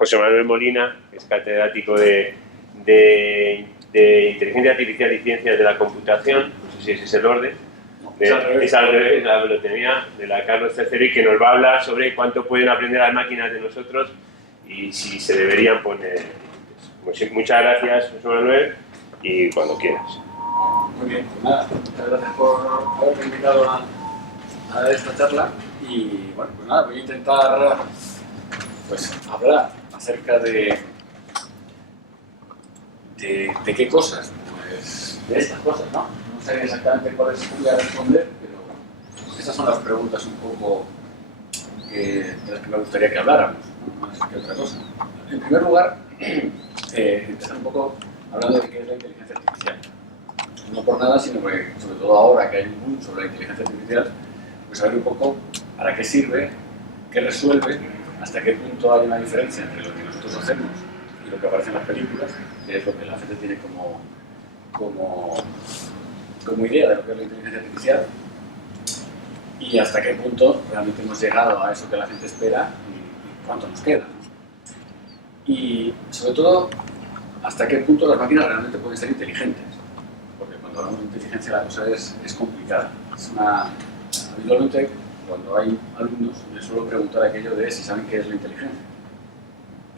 José Manuel Molina, que es catedrático de Inteligencia Artificial y Ciencias de la Computación, no sé si ese es el orden, es al revés, la velotenía de la Carlos III, y que nos va a hablar sobre cuánto pueden aprender las máquinas de nosotros y si se deberían poner. Muchas gracias, José Manuel, y cuando quieras. Muy bien, pues nada, muchas gracias por haberme invitado a dar esta charla y bueno, pues nada, voy a intentar pues hablar acerca de qué cosas, pues de estas cosas, ¿no? No sé exactamente cuáles voy a responder, pero esas son las preguntas un poco de las que me gustaría que habláramos, ¿no? Más que otra cosa. En primer lugar, empezar un poco hablando de qué es la inteligencia artificial. No por nada, sino que, sobre todo ahora que hay un boom sobre la inteligencia artificial, pues saber un poco para qué sirve, qué resuelve, hasta qué punto hay una diferencia entre lo que nosotros hacemos y lo que aparece en las películas, que es lo que la gente tiene como idea de lo que es la inteligencia artificial, y hasta qué punto realmente hemos llegado a eso que la gente espera y cuánto nos queda, ¿no? Y sobre todo, hasta qué punto las máquinas realmente pueden ser inteligentes. Porque cuando hablamos de inteligencia la cosa es complicada. Habitualmente, cuando hay alumnos, les suelo preguntar aquello de si saben qué es la inteligencia.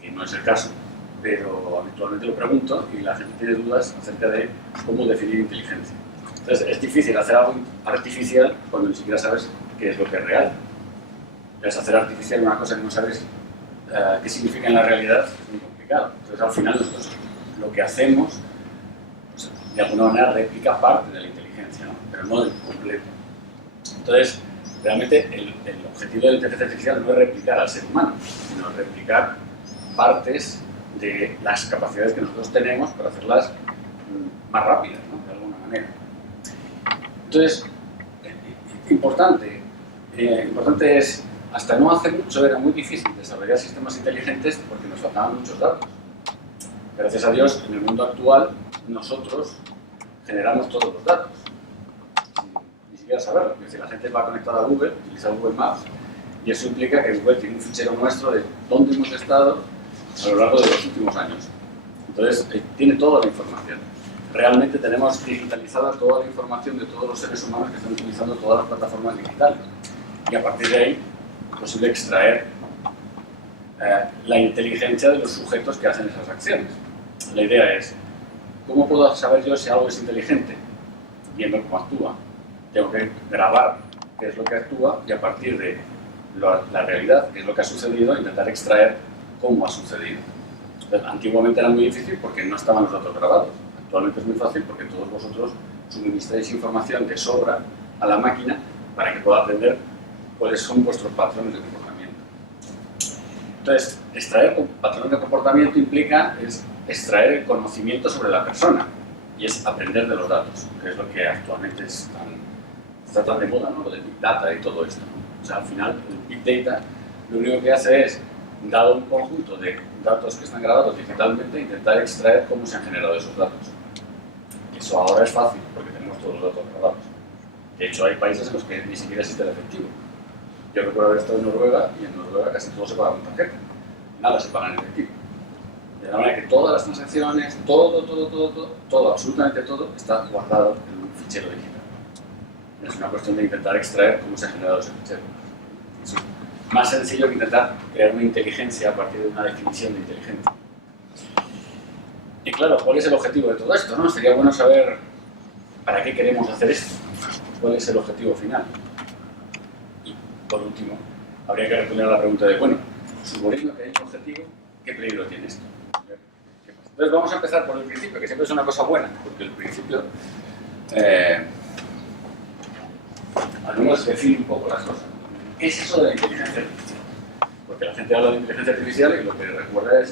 Que no es el caso, pero habitualmente lo pregunto y la gente tiene dudas acerca de cómo definir inteligencia. Entonces, es difícil hacer algo artificial cuando ni siquiera sabes qué es lo que es real. Es hacer artificial una cosa que no sabes qué significa en la realidad, es muy complicado. Entonces, al final, nosotros lo que hacemos, pues, de alguna manera, replica parte de la inteligencia, ¿no? Pero no del completo. Entonces, realmente, el objetivo de la inteligencia artificial no es replicar al ser humano, sino replicar partes de las capacidades que nosotros tenemos para hacerlas más rápidas, ¿no? De alguna manera. Entonces, importante es, hasta no hace mucho era muy difícil desarrollar sistemas inteligentes porque nos faltaban muchos datos. Gracias a Dios, en el mundo actual, nosotros generamos todos los datos, sin ni siquiera saberlo. Es decir, la gente va conectada a Google, utiliza Google Maps, y eso implica que Google tiene un fichero nuestro de dónde hemos estado a lo largo de los últimos años. Entonces, tiene toda la información. Realmente tenemos digitalizada toda la información de todos los seres humanos que están utilizando todas las plataformas digitales. Y a partir de ahí es posible extraer la inteligencia de los sujetos que hacen esas acciones. La idea es, ¿cómo puedo saber yo si algo es inteligente? Viendo cómo actúa. Tengo que grabar qué es lo que actúa y a partir de la realidad, qué es lo que ha sucedido, intentar extraer cómo ha sucedido. Entonces, antiguamente era muy difícil porque no estaban los datos grabados. Actualmente es muy fácil porque todos vosotros suministráis información que sobra a la máquina para que pueda aprender cuáles son vuestros patrones de comportamiento. Entonces, extraer patrones de comportamiento implica extraer el conocimiento sobre la persona y es aprender de los datos, que es lo que actualmente está tan de moda, ¿no? Lo del Big Data y todo esto, ¿no? O sea, al final, el Big Data lo único que hace es, dado un conjunto de datos que están grabados digitalmente, intentar extraer cómo se han generado esos datos. Eso ahora es fácil, porque tenemos todos los datos grabados. De hecho, hay países en los que ni siquiera existe el efectivo. Yo recuerdo haber estado en Noruega, y en Noruega casi todo se paga con tarjeta. Nada se paga en efectivo. De la manera que todas las transacciones, todo, absolutamente todo, está guardado en un fichero digital. Es una cuestión de intentar extraer cómo se ha generado ese fichero. Eso es más sencillo que intentar crear una inteligencia a partir de una definición de inteligencia. Y claro, ¿cuál es el objetivo de todo esto, no? Sería bueno saber para qué queremos hacer esto, cuál es el objetivo final. Y por último, habría que responder a la pregunta de, bueno, suponiendo que hay un objetivo, ¿qué peligro tiene esto? ¿Qué pasa? Entonces vamos a empezar por el principio, que siempre es una cosa buena, porque el principio al menos define un poco las cosas. ¿Qué es eso de la inteligencia artificial? Porque la gente habla de inteligencia artificial y lo que recuerda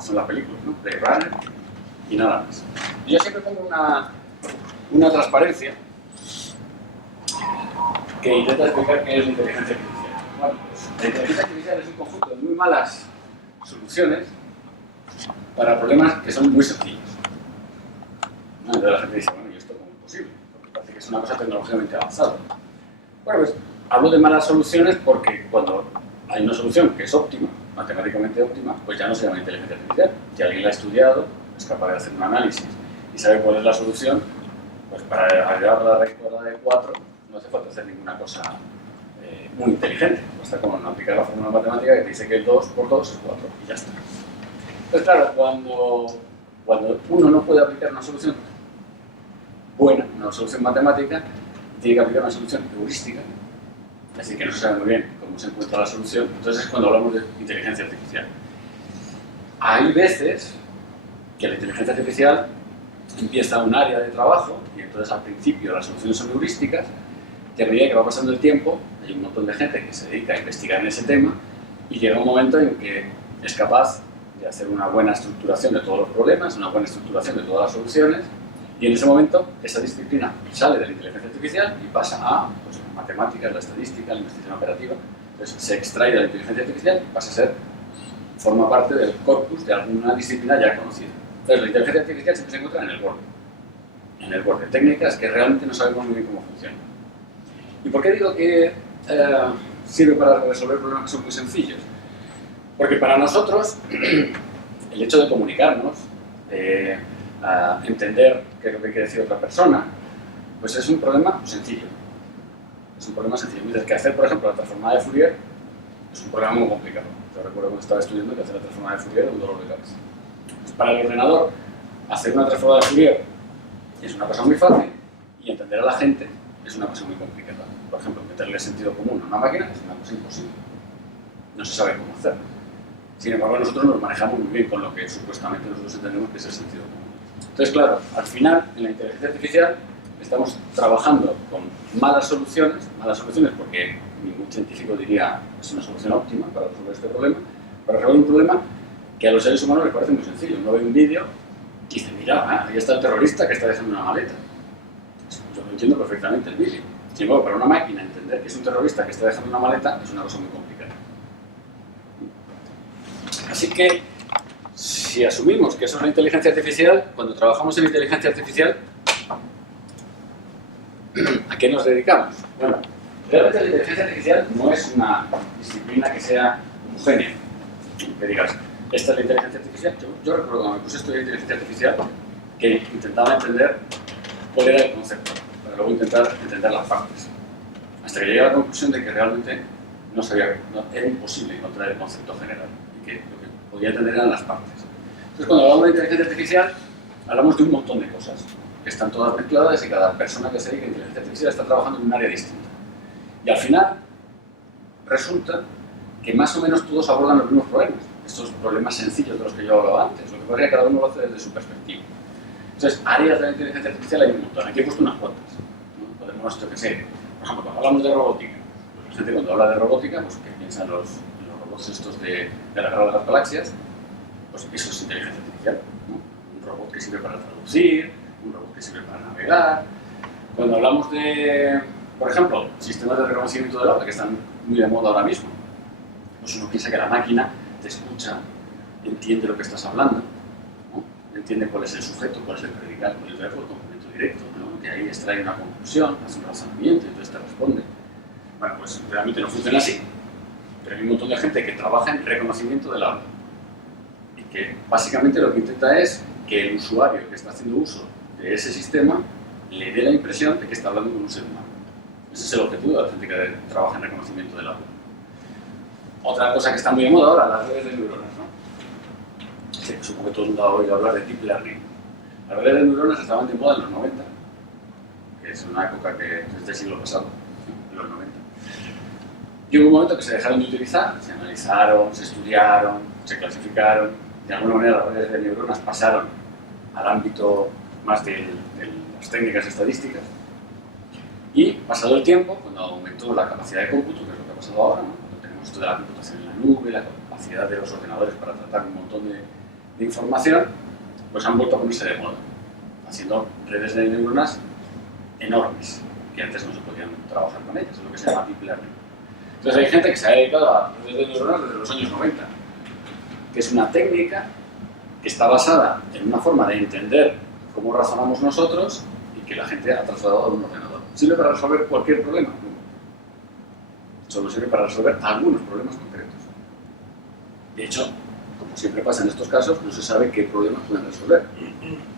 son las películas, ¿no? Blade Runner y nada más. Y yo siempre pongo una transparencia que intenta explicar qué es la inteligencia artificial. Bueno, pues, la inteligencia artificial es un conjunto de muy malas soluciones para problemas que son muy sencillos. ¿No? Entonces la gente dice, bueno, ¿y esto cómo es posible? Porque parece que es una cosa tecnológicamente avanzada. Bueno, pues hablo de malas soluciones porque cuando hay una solución que es óptima, matemáticamente óptima, pues ya no se llama inteligencia artificial. Si alguien la ha estudiado, es capaz de hacer un análisis y sabe cuál es la solución, pues para hallar la raíz cuadrada de 4 no hace falta hacer ninguna cosa muy inteligente. Basta con aplicar la fórmula matemática que te dice que el 2 por 2 es 4 y ya está. Entonces, claro, cuando uno no puede aplicar una solución buena, una solución matemática, tiene que aplicar una solución heurística, es decir, que no se sabe muy bien cómo se encuentra la solución, entonces es cuando hablamos de inteligencia artificial. Hay veces que la inteligencia artificial empieza un área de trabajo y entonces al principio las soluciones son heurísticas y a medida que va pasando el tiempo hay un montón de gente que se dedica a investigar en ese tema y llega un momento en que es capaz de hacer una buena estructuración de todos los problemas, una buena estructuración de todas las soluciones y en ese momento esa disciplina sale de la inteligencia artificial y pasa a pues, matemáticas, la estadística, la investigación operativa. Entonces se extrae de la inteligencia artificial y pasa a ser, forma parte del corpus de alguna disciplina ya conocida. Entonces la inteligencia artificial siempre se encuentra en el borde, técnicas que realmente no sabemos muy bien cómo funcionan. ¿Y por qué digo que sirve para resolver problemas que son muy sencillos? Porque para nosotros el hecho de comunicarnos, entender qué es lo que quiere decir otra persona, pues es un problema sencillo. Es un problema sencillo. Mientras que hacer, por ejemplo, la transformada de Fourier es un problema muy complicado. Yo recuerdo cuando estaba estudiando que hacer la transformada de Fourier era un dolor de cabeza. Pues para el ordenador, hacer una transformada de Fourier es una cosa muy fácil y entender a la gente es una cosa muy complicada. Por ejemplo, meterle sentido común a una máquina es una cosa imposible. No se sabe cómo hacerlo. Sin embargo, nosotros nos manejamos muy bien con lo que supuestamente nosotros entendemos que es el sentido común. Entonces, claro, al final, en la inteligencia artificial, estamos trabajando con malas soluciones porque ningún científico diría es una solución óptima para resolver este problema, para resolver un problema que a los seres humanos les parece muy sencillo. Uno ve un vídeo y dice, mira, ahí está el terrorista que está dejando una maleta. Yo lo entiendo perfectamente el vídeo. Sin embargo, para una máquina entender que es un terrorista que está dejando una maleta es una cosa muy complicada. Así que, si asumimos que eso es la inteligencia artificial, cuando trabajamos en inteligencia artificial, ¿a qué nos dedicamos? Bueno, realmente la inteligencia artificial no es una disciplina que sea homogénea. Que digas, esta es la inteligencia artificial. Yo recuerdo cuando me puse a estudiar inteligencia artificial que intentaba entender cuál era el concepto, para luego intentar entender las partes. Hasta que llegué a la conclusión de que realmente era imposible encontrar el concepto general y que lo que podía entender eran las partes. Entonces, cuando hablamos de inteligencia artificial, hablamos de un montón de cosas que están todas mezcladas y cada persona que se dedica a inteligencia artificial está trabajando en un área distinta. Y al final, resulta que más o menos todos abordan los mismos problemas, estos problemas sencillos de los que yo hablaba antes, lo que pasa es que cada uno lo hace desde su perspectiva. Entonces, áreas de la inteligencia artificial hay un montón, aquí he puesto unas cuantas, ¿no? Podemos, yo qué sé, por ejemplo, cuando hablamos de robótica, pues la gente cuando habla de robótica, pues que piensa en los robots estos de la guerra de las galaxias, pues eso es inteligencia artificial, ¿no? Un robot que sirve para traducir, un robot que sirve para navegar. Cuando hablamos de, por ejemplo, sistemas de reconocimiento del habla que están muy de moda ahora mismo, pues uno piensa que la máquina te escucha, entiende lo que estás hablando, ¿no? Entiende cuál es el sujeto, cuál es el predicado, cuál es el verbo, el complemento directo, ¿no? Que ahí extrae una conclusión, hace un razonamiento y entonces te responde. Bueno, pues realmente no funciona así, pero hay un montón de gente que trabaja en reconocimiento del habla y que básicamente lo que intenta es que el usuario que está haciendo uso de ese sistema le dé la impresión de que está hablando con un ser humano. Ese es el objetivo de la gente que trabaja en reconocimiento del habla. Otra cosa que está muy de moda ahora, las redes de neuronas, ¿no? Sí, supongo que todo el mundo ha oído hablar de deep learning. Las redes de neuronas estaban de moda en los 90, que es una época que es del siglo pasado, en los 90. Y hubo un momento que se dejaron de utilizar, se analizaron, se estudiaron, se clasificaron, de alguna manera las redes de neuronas pasaron al ámbito más de las técnicas estadísticas. Y pasado el tiempo, cuando aumentó la capacidad de cómputo, que es lo que ha pasado ahora, ¿no? Cuando tenemos esto de la computación en la nube, la capacidad de los ordenadores para tratar un montón de información, pues han vuelto a ponerse de moda, haciendo redes de neuronas enormes, que antes no se podían trabajar con ellas, es lo que se llama deep learning. Entonces hay gente que se ha dedicado a redes de neuronas desde los años 90, que es una técnica que está basada en una forma de entender cómo razonamos nosotros y que la gente ha trasladado a un ordenador. ¿Sirve para resolver cualquier problema? No. Solo sirve para resolver algunos problemas concretos. De hecho, como siempre pasa en estos casos, no se sabe qué problemas pueden resolver,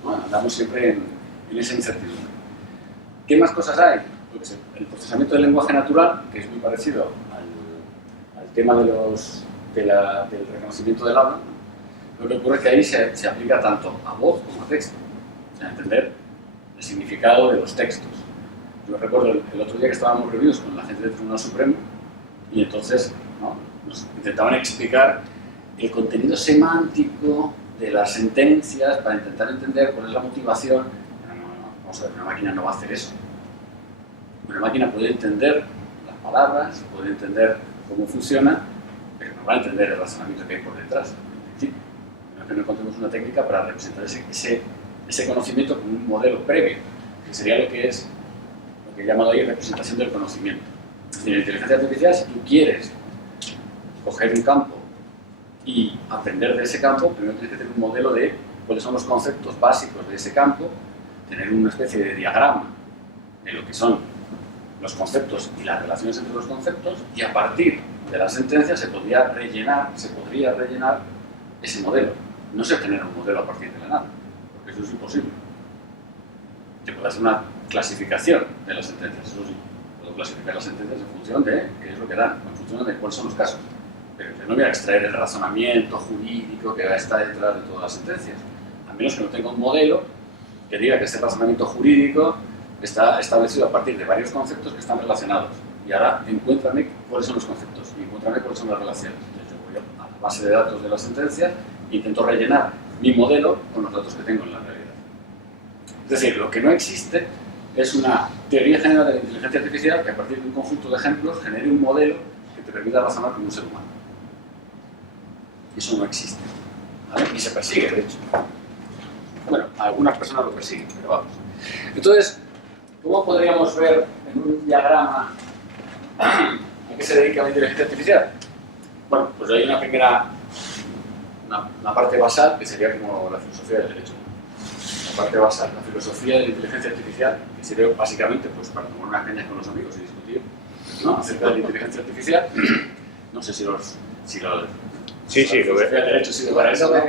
¿no? Andamos siempre en esa incertidumbre. ¿Qué más cosas hay? Pues el procesamiento del lenguaje natural, que es muy parecido al tema del reconocimiento del habla. Lo que ocurre es que ahí se aplica tanto a voz como a texto, o sea, entender el significado de los textos. Yo recuerdo el otro día que estábamos reunidos con la gente del Tribunal Supremo y entonces, ¿no?, nos intentaban explicar el contenido semántico de las sentencias para intentar entender cuál es la motivación. Vamos a ver, una máquina no va a hacer eso. Una máquina puede entender las palabras, puede entender cómo funciona, pero no va a entender el razonamiento que hay por detrás. No es que no encontremos una técnica para representar ese conocimiento como un modelo previo, que sería lo que he llamado ahí representación del conocimiento. Es decir, en la inteligencia artificial, si tú quieres coger un campo y aprender de ese campo, primero tienes que tener un modelo de cuáles son los conceptos básicos de ese campo, tener una especie de diagrama de lo que son los conceptos y las relaciones entre los conceptos, y a partir de la sentencia se podría rellenar ese modelo. No se genera un modelo a partir de la nada, porque eso es imposible. Te puedo hacer una clasificación de las sentencias, eso sí, puedo clasificar las sentencias en función de qué es lo que dan, en función de cuáles son los casos. Pero yo no voy a extraer el razonamiento jurídico que está detrás de todas las sentencias, a menos que no tenga un modelo que diga que ese razonamiento jurídico está establecido a partir de varios conceptos que están relacionados. Y ahora encuéntrame cuáles son los conceptos y encuéntrame cuáles son las relaciones. Entonces yo voy a la base de datos de la sentencia e intento rellenar mi modelo con los datos que tengo en la realidad. Es decir, lo que no existe es una teoría general de la inteligencia artificial que a partir de un conjunto de ejemplos genere un modelo que te permita razonar como un ser humano. Eso no existe, ¿vale? Y se persigue, de hecho. Bueno, algunas personas lo persiguen, pero vamos. Entonces, ¿cómo podríamos ver en un diagrama a qué se dedica la inteligencia artificial? Bueno, pues hay una primera, una parte basal, que sería como la filosofía del derecho. La parte basal, la filosofía de la inteligencia artificial, que sería básicamente pues, para tomar unas cañas con los amigos y discutir, ¿no?, acerca de la inteligencia artificial. No sé si lo veo. El derecho sirve para eso, ¿no?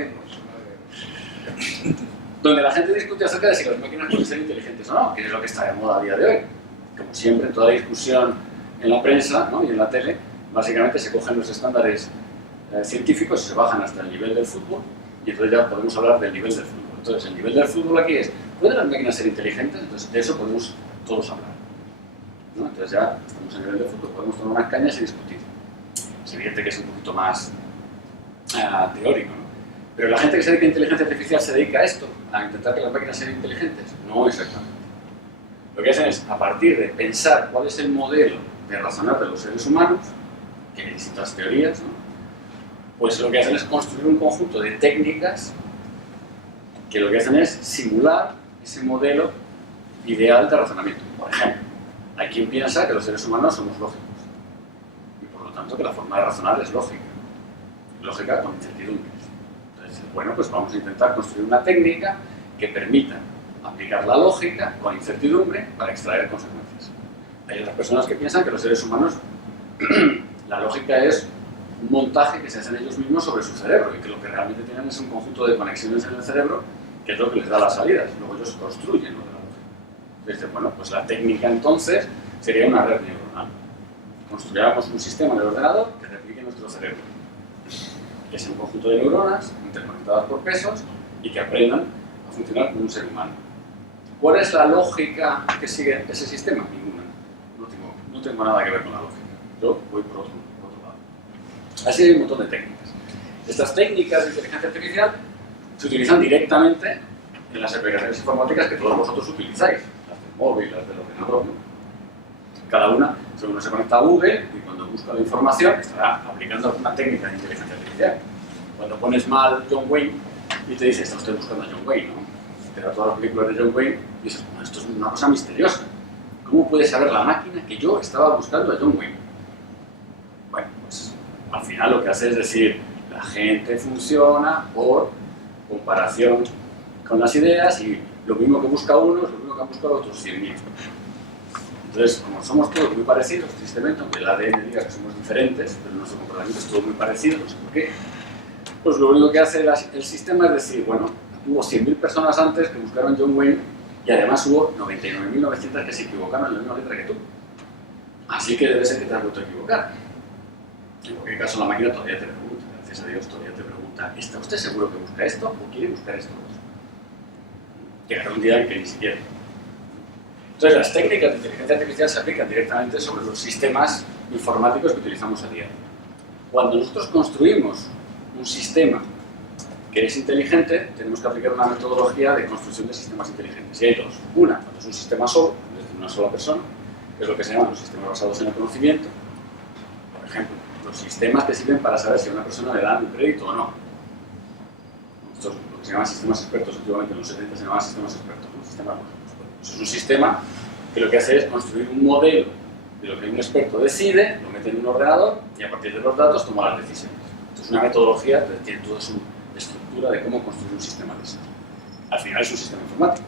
Donde la gente discute acerca de si las máquinas pueden ser inteligentes o no, que es lo que está de moda a día de hoy. Como siempre, en toda discusión en la prensa, ¿no?, y en la tele, básicamente se cogen los estándares científicos y se bajan hasta el nivel del fútbol, y entonces ya podemos hablar del nivel del fútbol. Entonces, el nivel del fútbol aquí es, ¿pueden las máquinas ser inteligentes? Entonces, de eso podemos todos hablar, ¿no? Entonces ya estamos en el nivel del fútbol, podemos tomar unas cañas y discutir. Es evidente que es un poquito más teórico, ¿no? Pero la gente que se dedica a inteligencia artificial se dedica a esto, a intentar que las máquinas sean inteligentes. No exactamente. Lo que hacen es, a partir de pensar cuál es el modelo de razonar de los seres humanos, que hay distintas teorías, ¿no?, pues lo que hacen es construir un conjunto de técnicas que lo que hacen es simular ese modelo ideal de razonamiento. Por ejemplo, hay quien piensa que los seres humanos somos lógicos y por lo tanto que la forma de razonar es lógica. Lógica con incertidumbres. Entonces, bueno, pues vamos a intentar construir una técnica que permita aplicar la lógica con incertidumbre para extraer consecuencias. Hay otras personas que piensan que los seres humanos, la lógica es un montaje que se hacen ellos mismos sobre su cerebro y que lo que realmente tienen es un conjunto de conexiones en el cerebro que es lo que les da las salidas. Luego ellos construyen lo de la lógica. Entonces, bueno, pues la técnica entonces sería una red neuronal. Construyamos un sistema de ordenador que replique nuestro cerebro, que es un conjunto de neuronas interconectadas por pesos y que aprendan a funcionar como un ser humano. ¿Cuál es la lógica que sigue ese sistema? Ninguna. No tengo nada que ver con la lógica. Yo voy por otro lado. Así hay un montón de técnicas. Estas técnicas de inteligencia artificial se utilizan directamente en las aplicaciones informáticas que todos vosotros utilizáis, las del móvil, las del ordenador, ¿no? Cada una, según uno se conecta a Google y cuando busca la información estará aplicando alguna técnica de inteligencia artificial. Cuando pones mal John Wayne y te dice, estoy buscando a John Wayne, ¿no?, te da todas las películas de John Wayne y dices, bueno, esto es una cosa misteriosa. ¿Cómo puede saber la máquina que yo estaba buscando a John Wayne? Bueno, pues al final lo que hace es decir, la gente funciona por comparación con las ideas y lo mismo que busca uno es lo mismo que han buscado otros 100.000. Entonces, como somos todos muy parecidos, tristemente, aunque el ADN diga que somos diferentes, pero nuestro comportamiento es todo muy parecido, no sé por qué, pues lo único que hace el sistema es decir, bueno, hubo 100.000 personas antes que buscaron John Wayne y además hubo 99.900 que se equivocaron en la misma letra que tú. Así que debe ser que te has vuelto a equivocar. En cualquier caso, la máquina todavía te pregunta, gracias a Dios, todavía te pregunta, ¿está usted seguro que busca esto o quiere buscar esto? Llegará un día en que ni siquiera. Entonces, las técnicas de inteligencia artificial se aplican directamente sobre los sistemas informáticos que utilizamos a diario. Cuando nosotros construimos un sistema que es inteligente, tenemos que aplicar una metodología de construcción de sistemas inteligentes. Y hay dos. Una, cuando es un sistema solo, es decir, una sola persona, que es lo que se llaman los sistemas basados en el conocimiento. Por ejemplo, los sistemas que sirven para saber si a una persona le dan un crédito o no. Estos, lo que se llaman sistemas expertos, últimamente en los 70 se llamaban sistemas expertos, ¿no? Sistemas lógicos. Pues es un sistema que lo que hace es construir un modelo de lo que un experto decide, lo mete en un ordenador y a partir de los datos toma las decisiones. Esto es una metodología que tiene toda su estructura de cómo construir un sistema de eso. Al final es un sistema informático.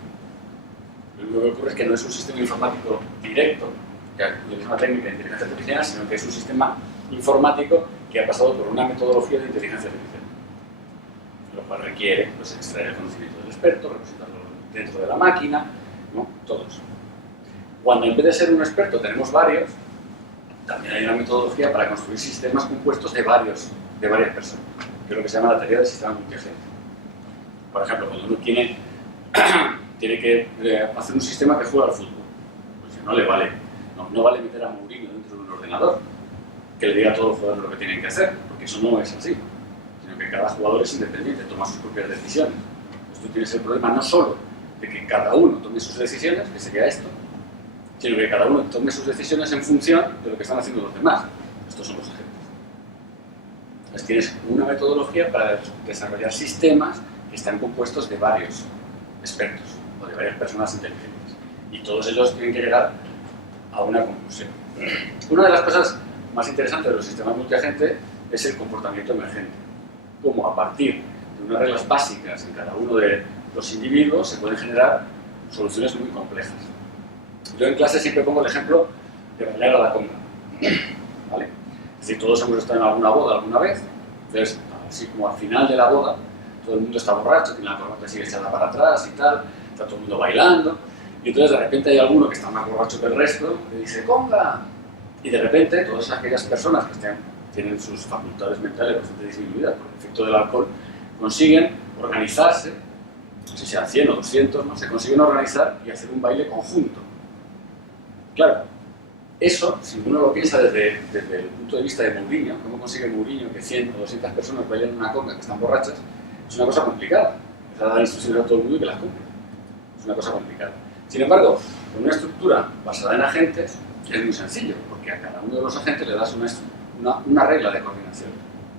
Lo único que ocurre es que no es un sistema informático directo, que utiliza una técnica de inteligencia artificial, sino que es un sistema informático que ha pasado por una metodología de inteligencia artificial, lo cual requiere pues, extraer el conocimiento del experto, representarlo dentro de la máquina, ¿no? Todo eso. Cuando en vez de ser un experto tenemos varios, también hay una metodología para construir sistemas compuestos de varias personas, que es lo que se llama la teoría del sistema multiagente. Por ejemplo, cuando uno tiene que hacer un sistema que juega al fútbol, pues no le vale, no vale meter a Mourinho dentro de un ordenador que le diga a todos los jugadores lo que tienen que hacer, porque eso no es así, sino que cada jugador es independiente, toma sus propias decisiones. Entonces tú tienes el problema no solo de que cada uno tome sus decisiones, que sería esto, sino que cada uno tome sus decisiones en función de lo que están haciendo los demás. Estos son los agentes. Entonces tienes una metodología para desarrollar sistemas que están compuestos de varios expertos o de varias personas inteligentes. Y todos ellos tienen que llegar a una conclusión. Una de las cosas más interesantes de los sistemas multiagente es el comportamiento emergente. Cómo a partir de unas reglas básicas en cada uno de los individuos se pueden generar soluciones muy complejas. Yo en clase siempre pongo el ejemplo de bailar a la conga, ¿vale? Es decir, todos hemos estado en alguna boda alguna vez, entonces, así como al final de la boda, todo el mundo está borracho, tiene la corbata así echada para atrás y tal, está todo el mundo bailando, y entonces de repente hay alguno que está más borracho que el resto, que dice ¡conga! Y de repente todas aquellas personas que tienen sus facultades mentales bastante disminuidas por el efecto del alcohol, consiguen organizarse, no sé si sean 100 o 200, ¿no? Se consiguen organizar y hacer un baile conjunto. Claro, eso, si uno lo piensa desde el punto de vista de Mourinho, cómo consigue Mourinho que 100 o 200 personas bailen una conga que están borrachas, es una cosa complicada. Es dar instrucciones a todo el mundo y que las cumpla. Es una cosa complicada. Sin embargo, con una estructura basada en agentes, es muy sencillo, porque a cada uno de los agentes le das una regla de coordinación.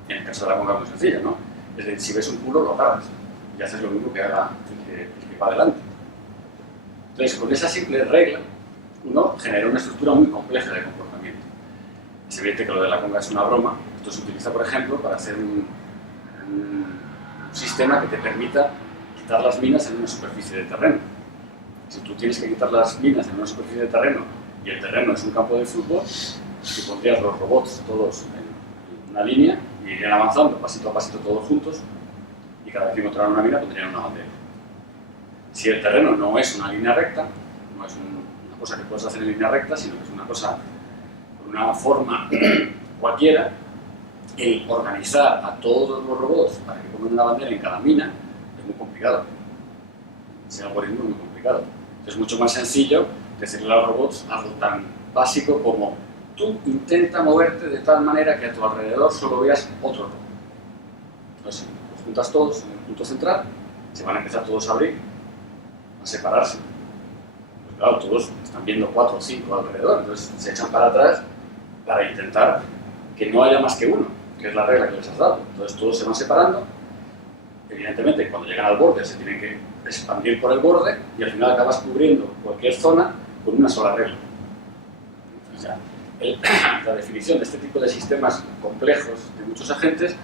En el caso de la conga es muy sencilla, ¿no? Es decir, si ves un culo, lo agarras y haces lo mismo que haga el que va adelante. Entonces, con esa simple regla, uno genera una estructura muy compleja de comportamiento. Es evidente que lo de la conga es una broma. Esto se utiliza, por ejemplo, para hacer un sistema que te permita quitar las minas en una superficie de terreno. Si tú tienes que quitar las minas en una superficie de terreno y el terreno es un campo de fútbol, tú pondrías los robots todos en una línea y irían avanzando pasito a pasito todos juntos y cada vez que encontraran una mina pondrían una bandera. Si el terreno no es una línea recta, no es una cosa que puedes hacer en línea recta, sino que es una cosa con una forma cualquiera, el organizar a todos los robots para que pongan una bandera en cada mina es muy complicado. Ese algoritmo es muy complicado. Es mucho más sencillo decirle a los robots algo tan básico como tú intenta moverte de tal manera que a tu alrededor solo veas otro robot. Entonces, los juntas todos en el punto central, se van a empezar todos a abrir, a separarse. Pues claro, todos están viendo 4 o 5 alrededor, entonces se echan para atrás para intentar que no haya más que uno, que es la regla que les has dado. Entonces todos se van separando. Evidentemente, cuando llegan al borde se tienen que expandir por el borde y al final acabas cubriendo cualquier zona con una sola regla. O sea, la definición de este tipo de sistemas complejos de muchos agentes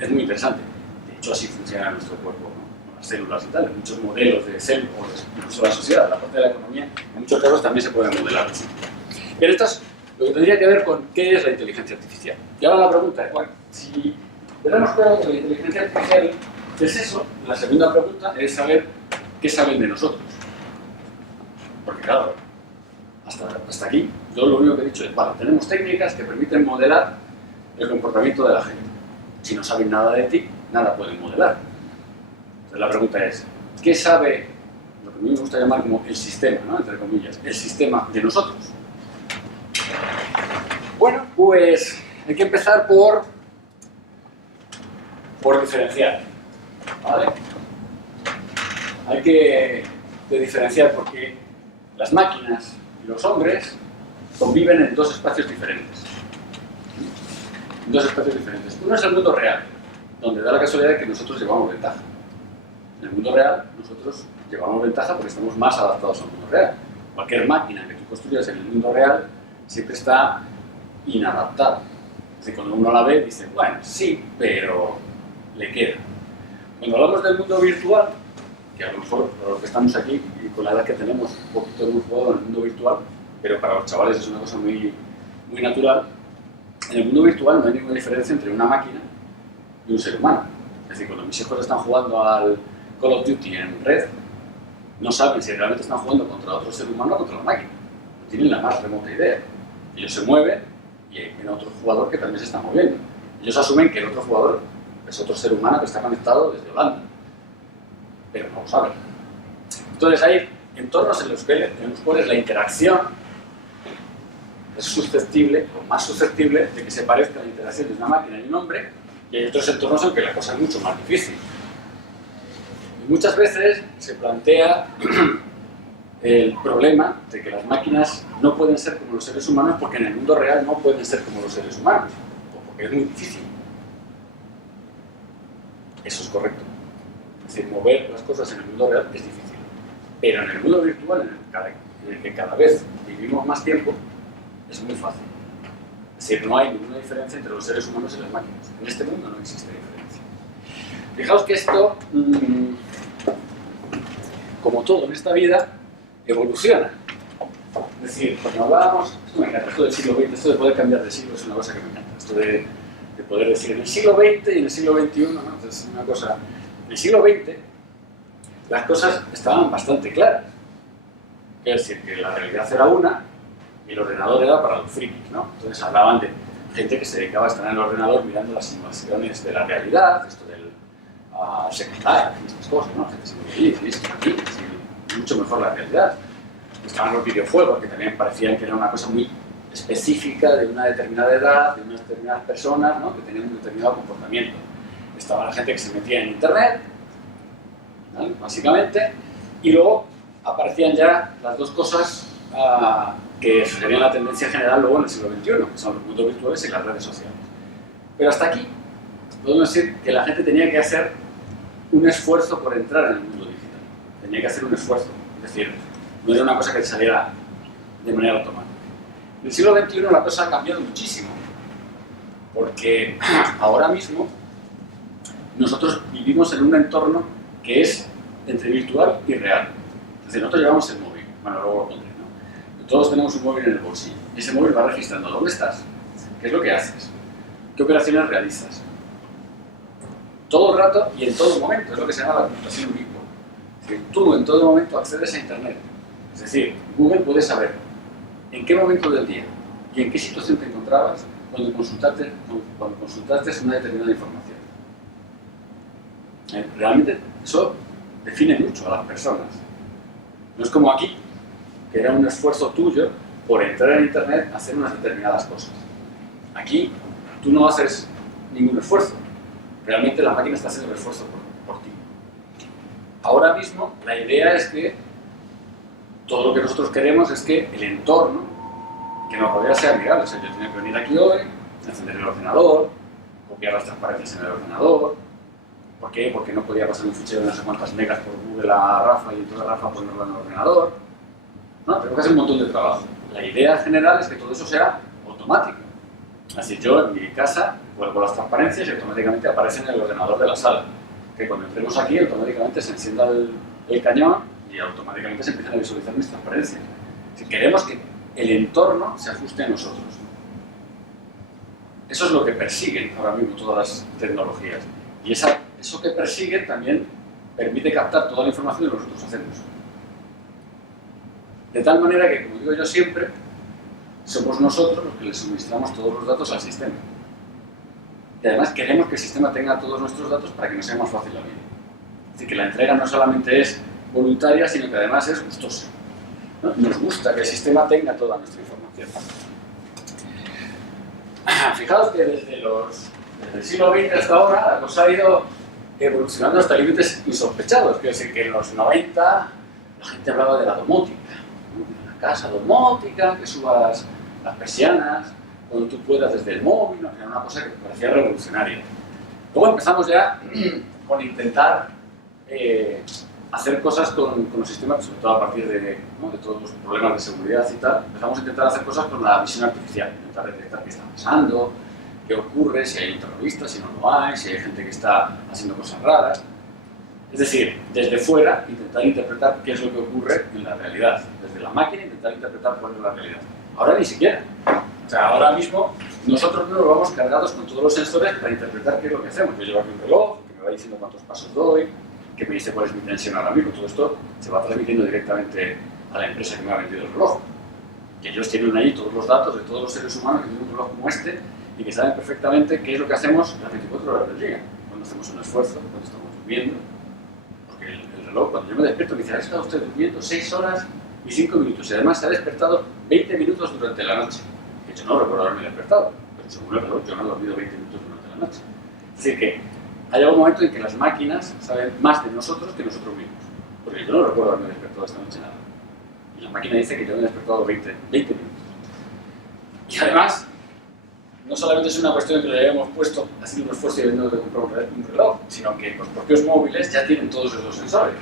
es muy interesante. De hecho, así funciona nuestro cuerpo, ¿no? Las células y tal. Muchos modelos de células, incluso la sociedad, la parte de la economía, en muchos casos también se pueden modelar. Bien, esto es lo que tendría que ver con qué es la inteligencia artificial. Y ahora la pregunta es, bueno, si Tenemos claro que la inteligencia artificial es eso. La segunda pregunta es saber qué saben de nosotros. Porque claro, hasta aquí, yo lo único que he dicho es, vale, tenemos técnicas que permiten modelar el comportamiento de la gente. Si no saben nada de ti, nada pueden modelar. Entonces la pregunta es, ¿qué sabe lo que a mí me gusta llamar como el sistema, ¿no? Entre comillas, el sistema de nosotros? Bueno, pues hay que empezar por diferenciar, ¿vale? Hay que diferenciar porque las máquinas y los hombres conviven en dos espacios diferentes. Uno es el mundo real, donde da la casualidad de que nosotros llevamos ventaja. En el mundo real, nosotros llevamos ventaja porque estamos más adaptados al mundo real. Cualquier máquina que tú construyas en el mundo real siempre está inadaptada. Es decir, cuando uno la ve, dice, bueno, sí, pero le queda. Cuando hablamos del mundo virtual, que a lo mejor para los que estamos aquí y con la edad que tenemos, un poquito hemos jugado en el mundo virtual, pero para los chavales es una cosa muy natural. En el mundo virtual no hay ninguna diferencia entre una máquina y un ser humano. Es decir, cuando mis hijos están jugando al Call of Duty en red, no saben si realmente están jugando contra otro ser humano o contra la máquina. No tienen la más remota idea. Ellos se mueven y hay otro jugador que también se está moviendo. Ellos asumen que el otro jugador es otro ser humano que está conectado desde Holanda, pero no lo saben. Entonces hay entornos en los cuales la interacción es susceptible, o más susceptible, de que se parezca la interacción de una máquina y un hombre, y hay otros entornos en que la cosa es mucho más difícil. Y muchas veces se plantea el problema de que las máquinas no pueden ser como los seres humanos porque en el mundo real no pueden ser como los seres humanos, o porque es muy difícil. Eso es correcto. Es decir, mover las cosas en el mundo real es difícil. Pero en el mundo virtual, en el que cada vez vivimos más tiempo, es muy fácil. Es decir, no hay ninguna diferencia entre los seres humanos y las máquinas. En este mundo no existe diferencia. Fijaos que esto, como todo en esta vida, evoluciona. Es decir, cuando hablábamos, esto me encanta, esto del siglo XX, esto de poder cambiar de siglo es una cosa que me encanta. Esto de poder decir en el siglo XX y en el siglo XXI, ¿no? Entonces, una cosa. En el siglo XX, las cosas estaban bastante claras. Es decir, que la realidad era una y el ordenador era para los frikis, ¿no? Entonces hablaban de gente que se dedicaba a estar en el ordenador mirando las simulaciones de la realidad, esto del Second Life y estas cosas, ¿no? Gente se veía, listo, aquí, mucho mejor la realidad. Estaban los videojuegos, que también parecían que era una cosa muy específica de una determinada edad, de unas determinadas personas, ¿no? Que tenían un determinado comportamiento. Estaba la gente que se metía en internet, ¿vale? Básicamente, y luego aparecían ya las dos cosas que serían la tendencia general luego en el siglo XXI, que son los mundos virtuales y las redes sociales. Pero hasta aquí podemos decir que la gente tenía que hacer un esfuerzo por entrar en el mundo digital. Tenía que hacer un esfuerzo, es decir, no era una cosa que saliera de manera automática. En el siglo XXI la cosa ha cambiado muchísimo, porque ahora mismo nosotros vivimos en un entorno que es entre virtual y real. Es decir, nosotros llevamos el móvil, bueno, luego lo pondré, ¿no? Todos tenemos un móvil en el bolsillo, y ese móvil va registrando dónde estás, qué es lo que haces, qué operaciones realizas. Todo el rato y en todo momento, es lo que se llama la computación ubicua. Es decir, tú en todo momento accedes a Internet. Es decir, Google puede saber en qué momento del día y en qué situación te encontrabas cuando consultaste una determinada información. Realmente eso define mucho a las personas. No es como aquí, que era un esfuerzo tuyo por entrar en Internet a hacer unas determinadas cosas. Aquí tú no haces ningún esfuerzo. Realmente la máquina está haciendo el esfuerzo por ti. Ahora mismo la idea es que todo lo que nosotros queremos es que el entorno que nos rodea sea amigable. O sea, yo tenía que venir aquí hoy, encender el ordenador, copiar las transparencias en el ordenador. ¿Por qué? Porque no podía pasar un fichero de no sé cuántas megas por Google a Rafa y entonces Rafa ponerlo en el ordenador. No, tengo que hacer un montón de trabajo. La idea general es que todo eso sea automático. Así yo en mi casa vuelvo las transparencias y automáticamente aparecen en el ordenador de la sala. Que cuando entremos aquí automáticamente se encienda el cañón y automáticamente se empiezan a visualizar mis transparencias. Si queremos que el entorno se ajuste a nosotros. Eso es lo que persiguen ahora mismo todas las tecnologías. Y eso que persiguen también permite captar toda la información que nosotros hacemos. De tal manera que, como digo yo siempre, somos nosotros los que le suministramos todos los datos al sistema. Y además queremos que el sistema tenga todos nuestros datos para que nos sea más fácil la vida. Es decir, que la entrega no solamente es voluntaria, sino que además es gustosa, ¿no? Nos gusta que el sistema tenga toda nuestra información. Fijaos que desde el siglo XX hasta ahora la cosa ha ido evolucionando hasta límites insospechados. Quiero decir que en los 90 la gente hablaba de la domótica, ¿no? De la casa domótica, que subas las persianas cuando tú puedas desde el móvil, ¿no? Era una cosa que parecía revolucionaria. Luego empezamos ya con intentar hacer cosas con los sistemas, sobre todo a partir de, ¿no? de todos los problemas de seguridad y tal. Empezamos a intentar hacer cosas con la visión artificial, intentar detectar qué está pasando, qué ocurre, si hay un terrorista, si no lo hay, si hay gente que está haciendo cosas raras. Es decir, desde fuera intentar interpretar qué es lo que ocurre en la realidad. Desde la máquina intentar interpretar cuál es la realidad. Ahora ni siquiera. O sea, ahora mismo nosotros nos vamos cargados con todos los sensores para interpretar qué es lo que hacemos. Yo llevo aquí un reloj que me va diciendo cuántos pasos doy, que me dice cuál es mi tensión ahora mismo. Todo esto se va transmitiendo directamente a la empresa que me ha vendido el reloj. Que ellos tienen ahí todos los datos de todos los seres humanos que tienen un reloj como este y que saben perfectamente qué es lo que hacemos las 24 horas del día. Cuando hacemos un esfuerzo, cuando estamos durmiendo. Porque el reloj, cuando yo me despierto, me dice: ¿ha estado usted durmiendo 6 horas y 5 minutos? Y además se ha despertado 20 minutos durante la noche. Que yo no recuerdo haberme despertado, pero según el reloj yo no he dormido 20 minutos durante la noche. Es decir, que ha llegado un momento en que las máquinas saben más de nosotros que nosotros mismos. Porque yo no recuerdo haberme despertado esta noche nada. Y la máquina dice que yo me he despertado 20 minutos. Y además, no solamente es una cuestión de que le hayamos puesto, haciendo un esfuerzo y habiendo de comprar un reloj, sino que los propios móviles ya tienen todos esos sensores.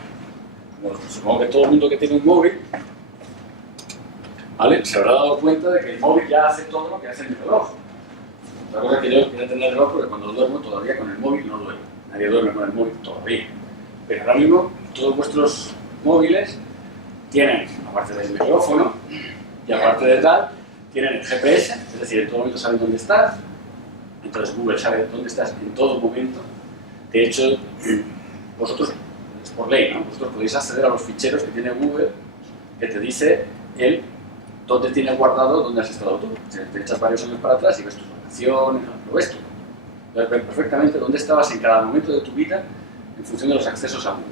Como supongo que todo el mundo que tiene un móvil, ¿vale?, se habrá dado cuenta de que el móvil ya hace todo lo que hace el reloj. Otra cosa que yo quería tener el reloj porque cuando duermo todavía con el móvil no duermo. Nadie duerme con el móvil todavía. Pero ahora mismo todos vuestros móviles tienen, aparte del micrófono y aparte de tal, tienen el GPS, es decir, en todo momento saben dónde estás. Entonces Google sabe dónde estás en todo momento. De hecho, vosotros, es por ley, ¿no?, vosotros podéis acceder a los ficheros que tiene Google, que te dice él dónde tienes guardado, dónde has estado tú. O sea, te echas varios años para atrás y ves tus vacaciones, lo ves tú. Puedes ver perfectamente dónde estabas en cada momento de tu vida en función de los accesos a Google.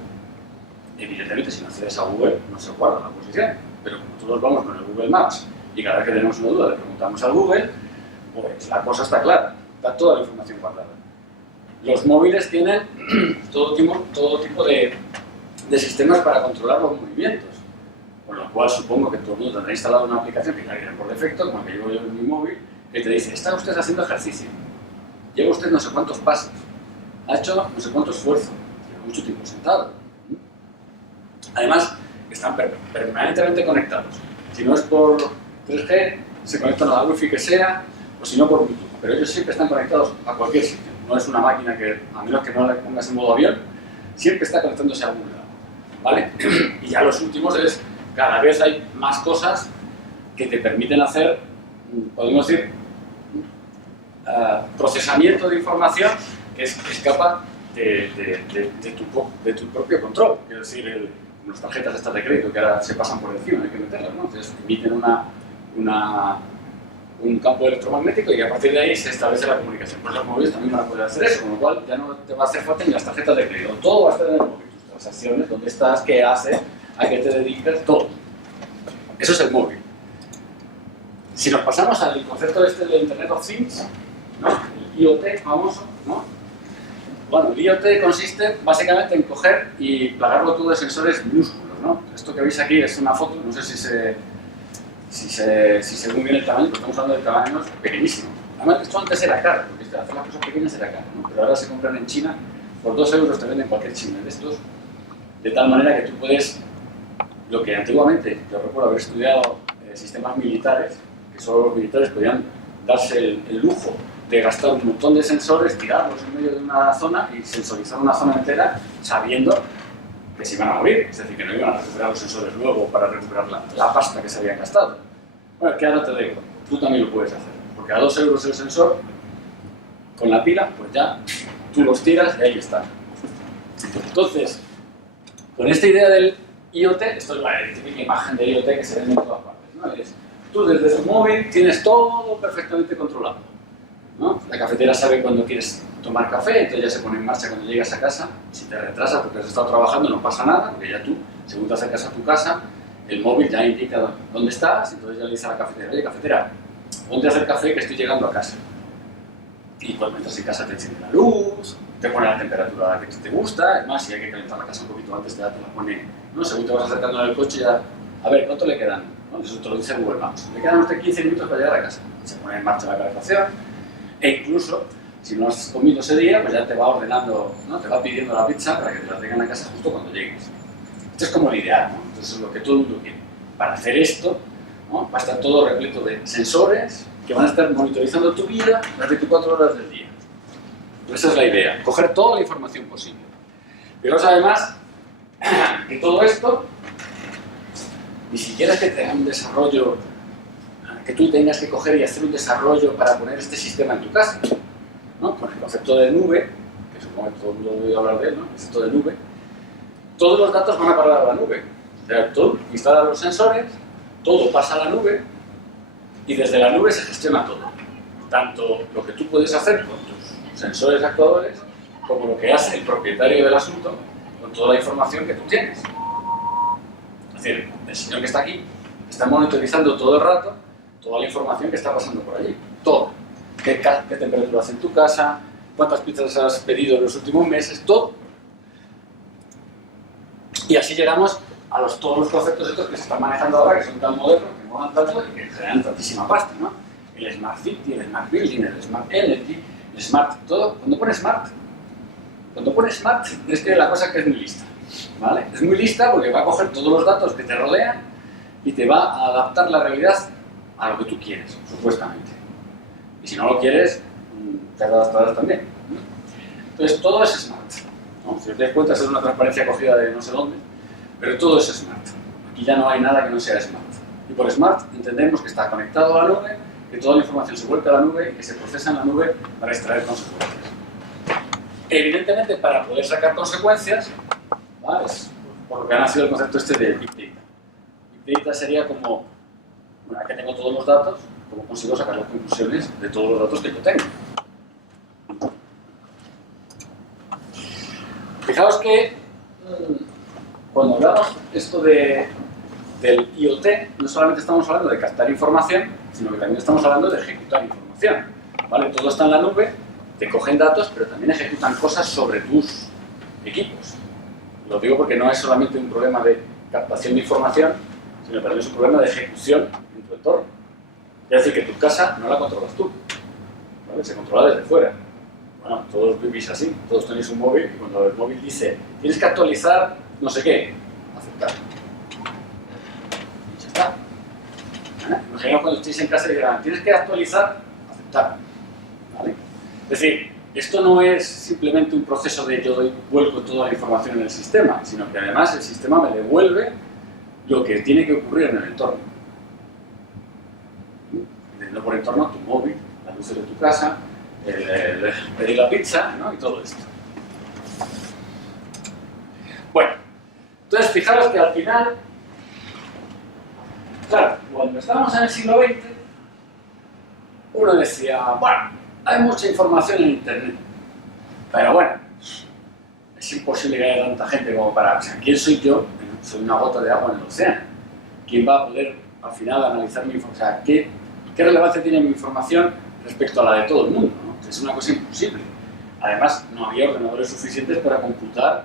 Evidentemente, si no accedes a Google, no se guarda la posición, pero como todos vamos con el Google Maps y cada vez que tenemos una duda le preguntamos al Google, pues la cosa está clara, está toda la información guardada. Los móviles tienen todo tipo de sistemas para controlar los movimientos, con lo cual supongo que todo el mundo tendrá instalado una aplicación que viene por defecto, como la que llevo yo en mi móvil, que te dice: ¿está usted haciendo ejercicio? Lleva usted no sé cuántos pasos, ha hecho no sé cuánto esfuerzo, lleva mucho tiempo sentado. Además, están permanentemente conectados. Si no es por 3G, se conectan a la wifi que sea, o si no por Bluetooth. Pero ellos siempre están conectados a cualquier sitio. No es una máquina que, a menos que no la pongas en modo avión, siempre está conectándose a algún lado, ¿vale? Y ya los últimos es, cada vez hay más cosas que te permiten hacer, podemos decir, procesamiento de información que escapa de tu propio control. Quiero decir, las tarjetas estas de crédito que ahora se pasan por encima, hay que meterlas, ¿no? Entonces emiten un campo electromagnético y a partir de ahí se establece la comunicación. Pues los móviles también van a poder hacer eso, con lo cual ya no te va a hacer falta ni las tarjetas de crédito. Todo va a estar en el móvil, tus transacciones, dónde estás, qué haces, a qué te dedicas, todo. Eso es el móvil. Si nos pasamos al concepto este de Internet of Things, ¿no?, el IoT famoso, ¿no? Bueno, el IoT consiste básicamente en coger y plagarlo todo de sensores minúsculos, ¿no? Esto que veis aquí es una foto, no sé si se ve muy bien el tamaño, pero estamos hablando de tamaños pequeñísimos. Además, esto antes era caro, porque hacer las cosas pequeñas era caro, ¿no? Pero ahora se compran en China, por 2 euros te venden cualquier china de estos, de tal manera que tú puedes, lo que antiguamente, yo recuerdo haber estudiado sistemas militares, que solo los militares podían darse el lujo de gastar un montón de sensores, tirarlos en medio de una zona y sensorizar una zona entera sabiendo que se iban a morir, es decir, que no iban a recuperar los sensores luego para recuperar la pasta que se habían gastado. Bueno, es que ahora te digo, tú también lo puedes hacer, porque a 2 euros el sensor con la pila, pues ya tú los tiras y ahí están. Entonces, con esta idea del IoT, esto es la típica imagen de IoT que se ve en todas partes, ¿no? Es, tú desde tu móvil tienes todo perfectamente controlado, ¿no? La cafetera sabe cuando quieres tomar café, entonces ya se pone en marcha cuando llegas a casa. Si te retrasas porque has estado trabajando no pasa nada, porque ya tú, según te acercas a tu casa, el móvil ya indica dónde estás, entonces ya le dices a la cafetera, oye cafetera, ponte a hacer café que estoy llegando a casa. Y cuando entras en casa te enciende la luz, te pone la temperatura que te gusta, es más, si hay que calentar la casa un poquito antes te la pone, ¿no? Según te vas acercando en el coche ya, a ver, ¿cuánto le quedan? ¿No? Eso te lo dice Google Maps. Le quedan usted 15 minutos para llegar a casa. Se pone en marcha la calefacción e incluso, si no has comido ese día, pues ya te va ordenando, ¿no? Te va pidiendo la pizza para que te la traigan a casa justo cuando llegues. Esto es como el ideal, ¿no? Entonces es lo que todo el mundo quiere. Para hacer esto, ¿no? Va a estar todo repleto de sensores que van a estar monitorizando tu vida las 24 horas del día. Esa es la idea, coger toda la información posible. Pero además, que todo esto, ni siquiera es que tenga un desarrollo, que tú tengas que coger y hacer un desarrollo para poner este sistema en tu casa, ¿no? Con el concepto de nube, que supongo que todo el mundo ha oído hablar de él, ¿no? El concepto de nube, todos los datos van a parar a la nube. O sea, tú instalas los sensores, todo pasa a la nube y desde la nube se gestiona todo. Tanto lo que tú puedes hacer con tus sensores actuadores como lo que hace el propietario del asunto con toda la información que tú tienes. Es decir, el señor que está aquí está monitorizando todo el rato toda la información que está pasando por allí. Todo. ¿Qué temperatura hace en tu casa? ¿Cuántas pizzas has pedido en los últimos meses? Todo. Y así llegamos a todos los conceptos estos que se están manejando ahora, que son tan modernos, que molan tanto y que generan tantísima pasta, ¿no? El Smart City, el Smart Building, el Smart Energy, el Smart todo. Cuando pones Smart, es que la cosa que es muy lista, ¿vale? Es muy lista porque va a coger todos los datos que te rodean y te va a adaptar la realidad a lo que tú quieres, supuestamente. Y si no lo quieres, te adaptarás también, ¿no? Entonces, todo es Smart, ¿no? Si os dais cuenta, es una transparencia cogida de no sé dónde, pero todo es Smart. Aquí ya no hay nada que no sea Smart. Y por Smart entendemos que está conectado a la nube, que toda la información se vuelca a la nube y que se procesa en la nube para extraer consecuencias. Evidentemente, para poder sacar consecuencias, ¿vale? Es por lo que ha nacido el concepto este de Big Data. Big Data sería como, una vez que tengo todos los datos, ¿cómo consigo sacar las conclusiones de todos los datos que yo tengo? Fijaos que cuando hablamos esto del IoT, no solamente estamos hablando de captar información, sino que también estamos hablando de ejecutar información, ¿vale? Todo está en la nube, te cogen datos, pero también ejecutan cosas sobre tus equipos. Lo digo porque no es solamente un problema de captación de información, sino que también es un problema de ejecución en tu entorno. Es decir, que tu casa no la controlas tú, ¿vale? Se controla desde fuera. Bueno, todos vivís así, todos tenéis un móvil y cuando el móvil dice tienes que actualizar no sé qué, aceptar. Y ya está. Imaginaos cuando estéis en casa y dirán tienes que actualizar, aceptar. ¿Vale? Es decir, esto no es simplemente un proceso de yo vuelco toda la información en el sistema, sino que además el sistema me devuelve lo que tiene que ocurrir en el entorno. Entendiendo por entorno tu móvil, las luces de tu casa, pedir la pizza, ¿no? Y todo esto. Bueno, entonces fijaros que al final, claro, cuando estábamos en el siglo XX, uno decía, bueno, hay mucha información en Internet, pero bueno, es imposible que haya tanta gente como para... O sea, ¿quién soy yo? Soy una gota de agua en el océano. ¿Quién va a poder, al final, analizar mi información? O sea, ¿qué relevancia tiene mi información respecto a la de todo el mundo, ¿no? Es una cosa imposible. Además, no había ordenadores suficientes para computar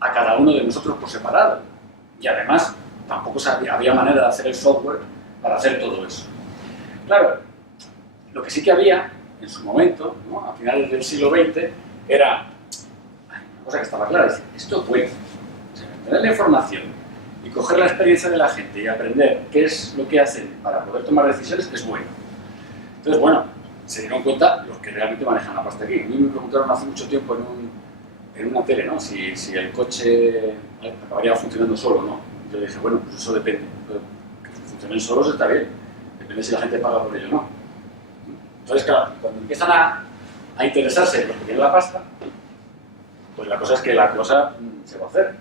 a cada uno de nosotros por separado. Y además, tampoco había manera de hacer el software para hacer todo eso. Claro, lo que sí que había en su momento, ¿no? A finales del siglo XX, era una cosa que estaba clara, es decir, esto es bueno. O sea, tener la información y coger la experiencia de la gente y aprender qué es lo que hacen para poder tomar decisiones es bueno. Entonces, bueno, se dieron cuenta los que realmente manejan la pasta aquí. A mí me preguntaron hace mucho tiempo en una tele, ¿no? Si el coche acabaría funcionando solo o no. Yo dije, bueno, pues eso depende. Que funcionen solos está bien. Depende si la gente paga por ello o no. Entonces, claro, cuando empiezan a a interesarse en lo que tiene la pasta, pues la cosa es que la cosa se va a hacer,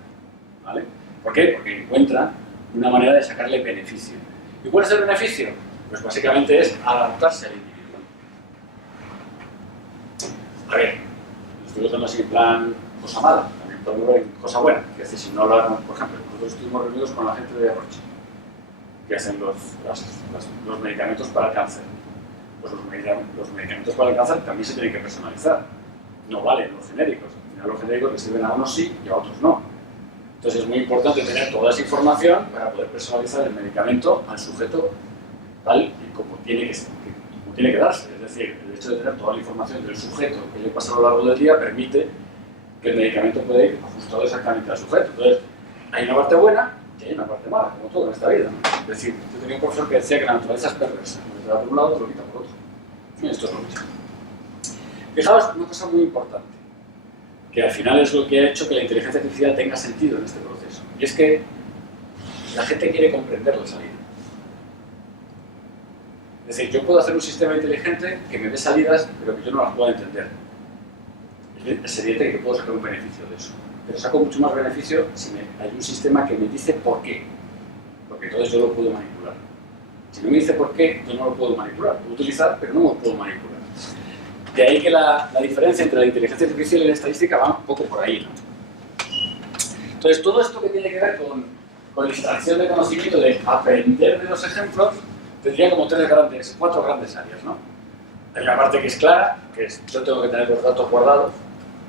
¿vale? ¿Por qué? Porque encuentran una manera de sacarle beneficio. ¿Y cuál es el beneficio? Pues básicamente es adaptarse al individuo. A ver, lo estoy contando así en plan cosa mala, también puedo ver cosa buena. Es decir, si no hablamos, por ejemplo, nosotros estuvimos reunidos con la gente de Roche, que hacen los medicamentos para el cáncer. Pues los medicamentos para el cáncer también se tienen que personalizar. No valen los genéricos. Al final los genéricos les sirven a unos sí y a otros no. Entonces es muy importante tener toda esa información para poder personalizar el medicamento al sujeto tal y como tiene que darse. Es decir, el hecho de tener toda la información del sujeto que le pasa a lo largo del día permite que el medicamento pueda ir ajustado exactamente al sujeto. Entonces, hay una parte buena y hay una parte mala, como todo en esta vida, ¿no? Es decir, yo tenía un profesor que decía que la naturaleza es perversa. Lo que te da por un lado, te lo quita por otro. Y esto es lo mismo. Fijaos, una cosa muy importante, que al final es lo que ha hecho que la inteligencia artificial tenga sentido en este proceso. Y es que la gente quiere comprender la salida. Es decir, yo puedo hacer un sistema inteligente que me dé salidas, pero que yo no las pueda entender. Es evidente que puedo sacar un beneficio de eso. Pero saco mucho más beneficio si hay un sistema que me dice por qué. Porque entonces yo lo puedo manipular. Si no me dice por qué, yo no lo puedo manipular. Lo puedo utilizar, pero no lo puedo manipular. De ahí que la diferencia entre la inteligencia artificial y la estadística va un poco por ahí, ¿no? Entonces, todo esto que tiene que ver con la extracción de conocimiento, de aprender de los ejemplos, tendría como cuatro grandes áreas, ¿no? Hay una parte que es clara, que es yo tengo que tener los datos guardados.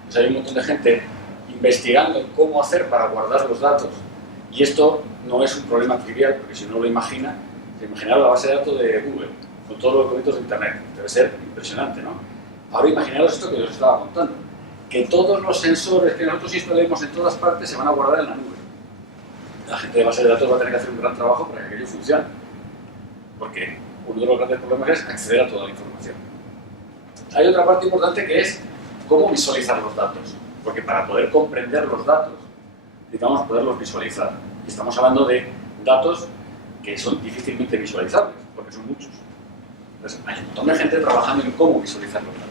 Pues hay un montón de gente investigando cómo hacer para guardar los datos. Y esto no es un problema trivial, porque si no lo imagina, se imaginará la base de datos de Google, con todos los documentos de Internet. Debe ser impresionante, ¿no? Ahora imaginaros esto que os estaba contando, que todos los sensores que nosotros instalemos en todas partes se van a guardar en la nube. La gente de base de datos va a tener que hacer un gran trabajo para que aquello funcione, porque uno de los grandes problemas es acceder a toda la información. Hay otra parte importante que es cómo visualizar los datos, porque para poder comprender los datos necesitamos poderlos visualizar. Y estamos hablando de datos que son difícilmente visualizables, porque son muchos. Entonces, hay un montón de gente trabajando en cómo visualizar los datos.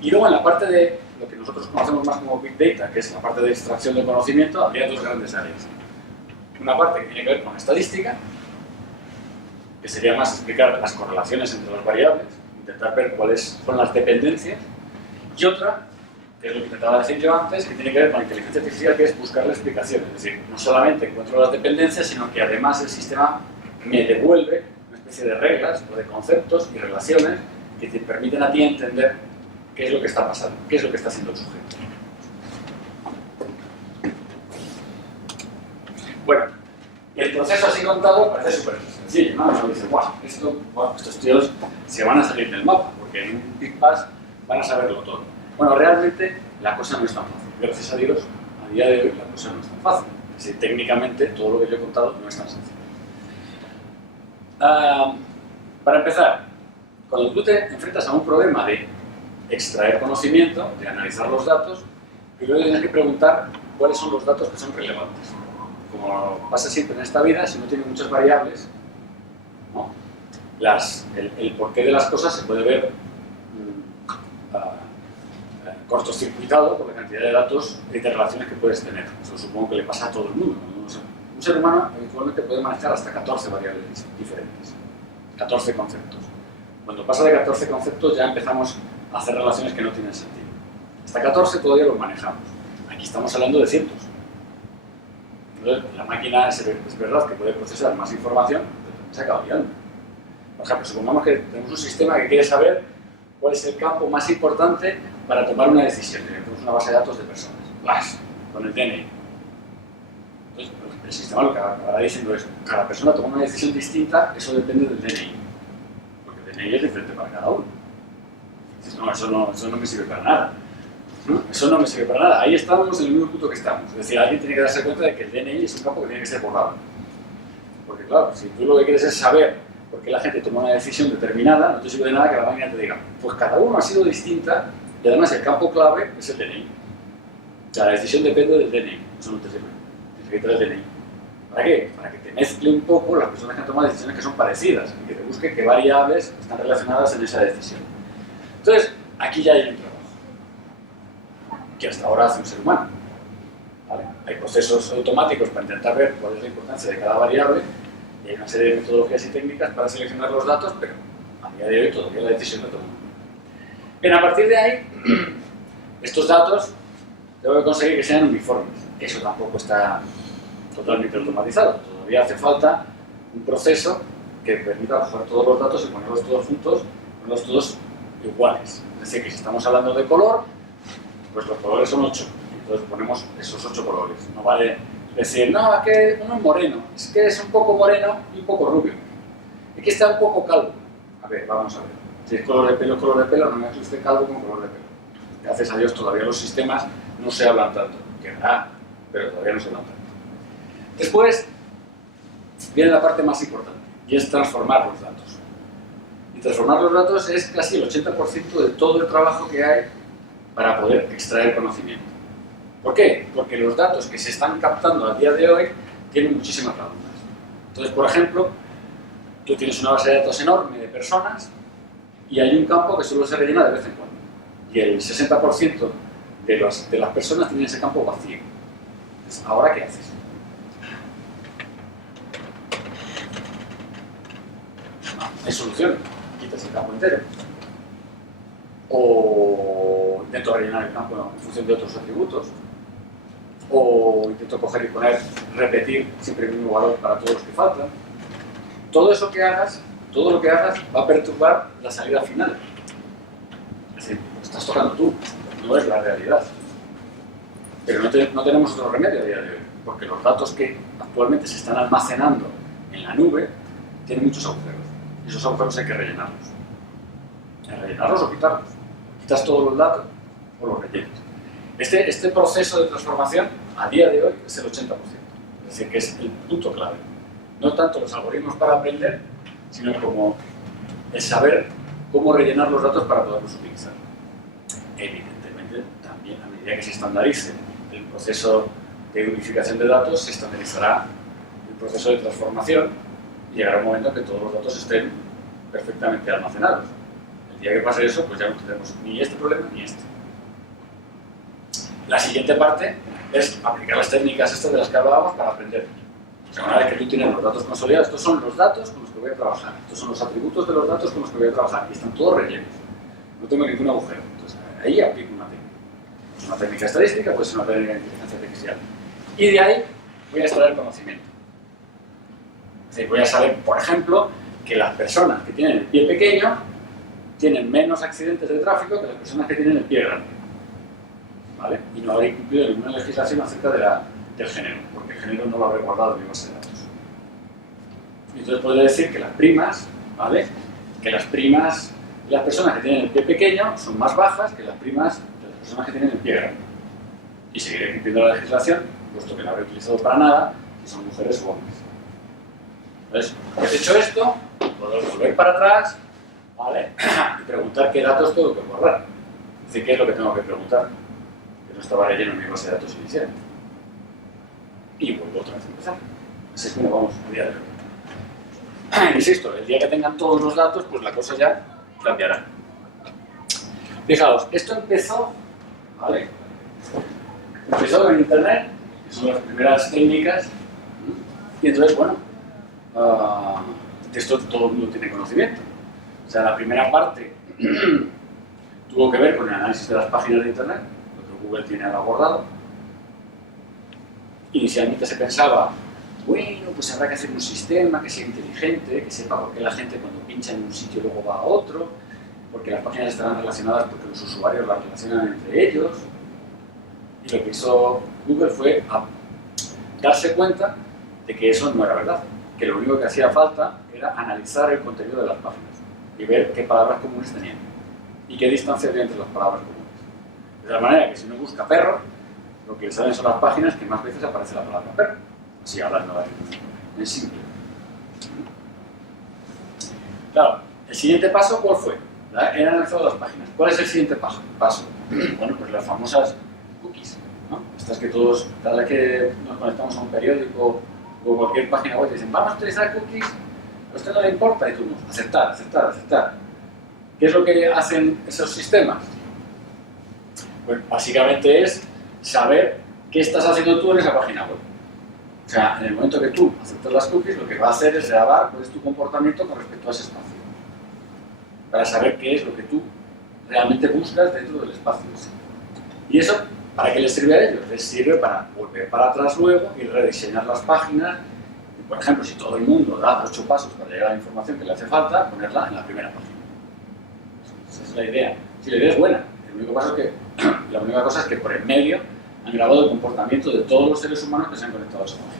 Y luego en la parte de lo que nosotros conocemos más como Big Data, que es la parte de extracción de conocimiento, habría dos grandes áreas. Una parte que tiene que ver con estadística, que sería más explicar las correlaciones entre las variables, intentar ver cuáles son las dependencias, y otra, que es lo que intentaba decir yo antes, que tiene que ver con la inteligencia artificial, que es buscar la explicación. Es decir, no solamente encuentro las dependencias, sino que además el sistema me devuelve una especie de reglas o de conceptos y relaciones que te permiten a ti entender qué es lo que está pasando, qué es lo que está haciendo el sujeto. Bueno, el proceso así contado parece súper sencillo, ¿no? Uno dice, guau, estos tíos se van a salir del mapa, porque en un Big Pass van a saberlo todo. Bueno, realmente la cosa no es tan fácil. Gracias a Dios, a día de hoy la cosa no es tan fácil. Es decir, técnicamente todo lo que yo he contado no es tan sencillo. Para empezar, cuando tú te enfrentas a un problema de extraer conocimiento, de analizar los datos, primero tienes que preguntar cuáles son los datos que son relevantes. Como pasa siempre en esta vida, si no tiene muchas variables, ¿no? El porqué de las cosas se puede ver cortocircuitado por la cantidad de datos y de relaciones que puedes tener. Eso supongo que le pasa a todo el mundo. Un ser humano habitualmente puede manejar hasta 14 variables diferentes, 14 conceptos. Cuando pasa de 14 conceptos ya empezamos a hacer relaciones que no tienen sentido. Hasta 14 todavía los manejamos. Aquí estamos hablando de cientos. Entonces, la máquina es verdad que puede procesar más información, pero se acaba liando. Por ejemplo, supongamos que tenemos un sistema que quiere saber cuál es el campo más importante para tomar una decisión. Tenemos una base de datos de personas, con el DNI. Entonces, el sistema lo que acabará diciendo es cada persona toma una decisión distinta, eso depende del DNI. Porque el DNI es diferente para cada uno. Dices, no, eso no me sirve para nada. ¿No? Eso no me sirve para nada. Ahí estamos en el mismo punto que estamos. Es decir, alguien tiene que darse cuenta de que el DNI es un campo que tiene que ser borrado. Porque claro, si tú lo que quieres es saber por qué la gente toma una decisión determinada, no te sirve de nada que la máquina te diga, pues cada uno ha sido distinta y además el campo clave es el DNI. O sea, la decisión depende del DNI. Eso no te sirve. Tienes que quitar el DNI. ¿Para qué? Para que te mezcle un poco las personas que han tomado decisiones que son parecidas y que te busque qué variables están relacionadas en esa decisión. Entonces, aquí ya hay un trabajo que hasta ahora hace un ser humano. ¿Vale? Hay procesos automáticos para intentar ver cuál es la importancia de cada variable y hay una serie de metodologías y técnicas para seleccionar los datos, pero a día de hoy todavía la decisión la toma uno. Bien, a partir de ahí, estos datos tengo que conseguir que sean uniformes. Eso tampoco está totalmente automatizado. Todavía hace falta un proceso que permita coger todos los datos y ponerlos todos juntos, ponerlos todos iguales. Es decir, que si estamos hablando de color, pues los colores son 8. Entonces ponemos esos 8 colores. No vale decir, no, es que uno es moreno, es que es un poco moreno y un poco rubio. Es que está un poco calvo. A ver, vamos a ver. Si es color de pelo, no me hace usted calvo con color de pelo. Gracias a Dios todavía los sistemas no se hablan tanto. Quedará, pero todavía no se hablan tanto. Después viene la parte más importante, y es transformar los datos. Y transformar los datos es casi el 80% de todo el trabajo que hay para poder extraer conocimiento. ¿Por qué? Porque los datos que se están captando a día de hoy tienen muchísimas lagunas. Entonces, por ejemplo, tú tienes una base de datos enorme de personas y hay un campo que solo se rellena de vez en cuando. Y el 60% de las personas tienen ese campo vacío. Entonces, ¿ahora qué haces? Hay solución. Quitas el campo entero. O intento rellenar el campo en función de otros atributos. O intento coger y poner, repetir siempre el mismo valor para todos los que faltan. Todo eso que hagas, todo lo que hagas va a perturbar la salida final. Es decir, lo estás tocando tú, no es la realidad. Pero no tenemos otro remedio a día de hoy, porque los datos que actualmente se están almacenando en la nube tienen muchos agujeros. Y esos agujeros hay que rellenarlos. Rellenarlos o quitarlos. Quitas todos los datos o los rellenas. Este proceso de transformación a día de hoy es el 80%. Es decir, que es el punto clave. No tanto los algoritmos para aprender, sino como el saber cómo rellenar los datos para poderlos utilizar. Evidentemente, también a medida que se estandarice el proceso de unificación de datos, se estandarizará el proceso de transformación y llegará un momento en que todos los datos estén perfectamente almacenados. El día que pase eso, pues ya no tendremos ni este problema ni este. La siguiente parte es aplicar las técnicas estas de las que hablábamos para aprender. O sea, una vez que tú tienes los datos consolidados, estos son los datos con los que voy a trabajar, estos son los atributos de los datos con los que voy a trabajar y están todos rellenos. No tengo ningún agujero. Entonces, ahí aplico una técnica. Es una técnica estadística, puede ser una técnica de inteligencia artificial. Y de ahí voy a extraer conocimiento. Es decir, voy a saber, por ejemplo, que las personas que tienen el pie pequeño tienen menos accidentes de tráfico que las personas que tienen el pie grande. ¿Vale? Y no habré incumplido ninguna legislación acerca del género, porque el género no lo habré guardado en mi base de datos. Y entonces podría decir que las primas, ¿vale? Que las primas de las personas que tienen el pie pequeño son más bajas que las primas de las personas que tienen el pie grande. Y seguiré cumpliendo la legislación, puesto que no habré utilizado para nada, si son mujeres o hombres. Entonces, pues hecho esto, puedo volver para atrás, ¿vale? Y preguntar qué datos tengo que borrar. Es decir, qué es lo que tengo que preguntar. No estaba relleno en mi base de datos inicial. Y vuelvo otra vez a empezar. Así es como vamos a día de hoy. Insisto, el día que tengan todos los datos, pues la cosa ya cambiará. Fijaos, esto empezó, ¿vale? Empezó en Internet, que son las primeras técnicas, y entonces, bueno, de esto todo el mundo tiene conocimiento. O sea, la primera parte tuvo que ver con el análisis de las páginas de Internet. Google tiene algo abordado. Inicialmente se pensaba, bueno, pues habrá que hacer un sistema que sea inteligente, que sepa por qué la gente cuando pincha en un sitio luego va a otro, porque las páginas estarán relacionadas porque los usuarios las relacionan entre ellos. Y lo que hizo Google fue darse cuenta de que eso no era verdad, que lo único que hacía falta era analizar el contenido de las páginas y ver qué palabras comunes tenían y qué distancia había entre las palabras comunes. De tal manera que si uno busca perro, lo que le salen son las páginas que más veces aparece la palabra perro. Así hablando en simple. Claro, el siguiente paso, ¿cuál fue? He analizado las páginas. ¿Cuál es el siguiente paso? Bueno, pues las famosas cookies, ¿no? Estas que todos, cada vez que nos conectamos a un periódico o cualquier página web, dicen, vamos a utilizar cookies, a usted no le importa, y tú, aceptar, aceptar, aceptar. ¿Qué es lo que hacen esos sistemas? Pues básicamente es saber qué estás haciendo tú en esa página web. O sea, en el momento que tú aceptas las cookies, lo que va a hacer es grabar cuál es tu comportamiento con respecto a ese espacio. Para saber qué es lo que tú realmente buscas dentro del espacio. Y eso, ¿para qué les sirve a ellos? Les sirve para volver para atrás luego y rediseñar las páginas. Y, por ejemplo, si todo el mundo da 8 pasos para llegar a la información que le hace falta, ponerla en la primera página. Esa es la idea. Si la idea es buena, la única cosa es que por el medio han grabado el comportamiento de todos los seres humanos que se han conectado a esa página.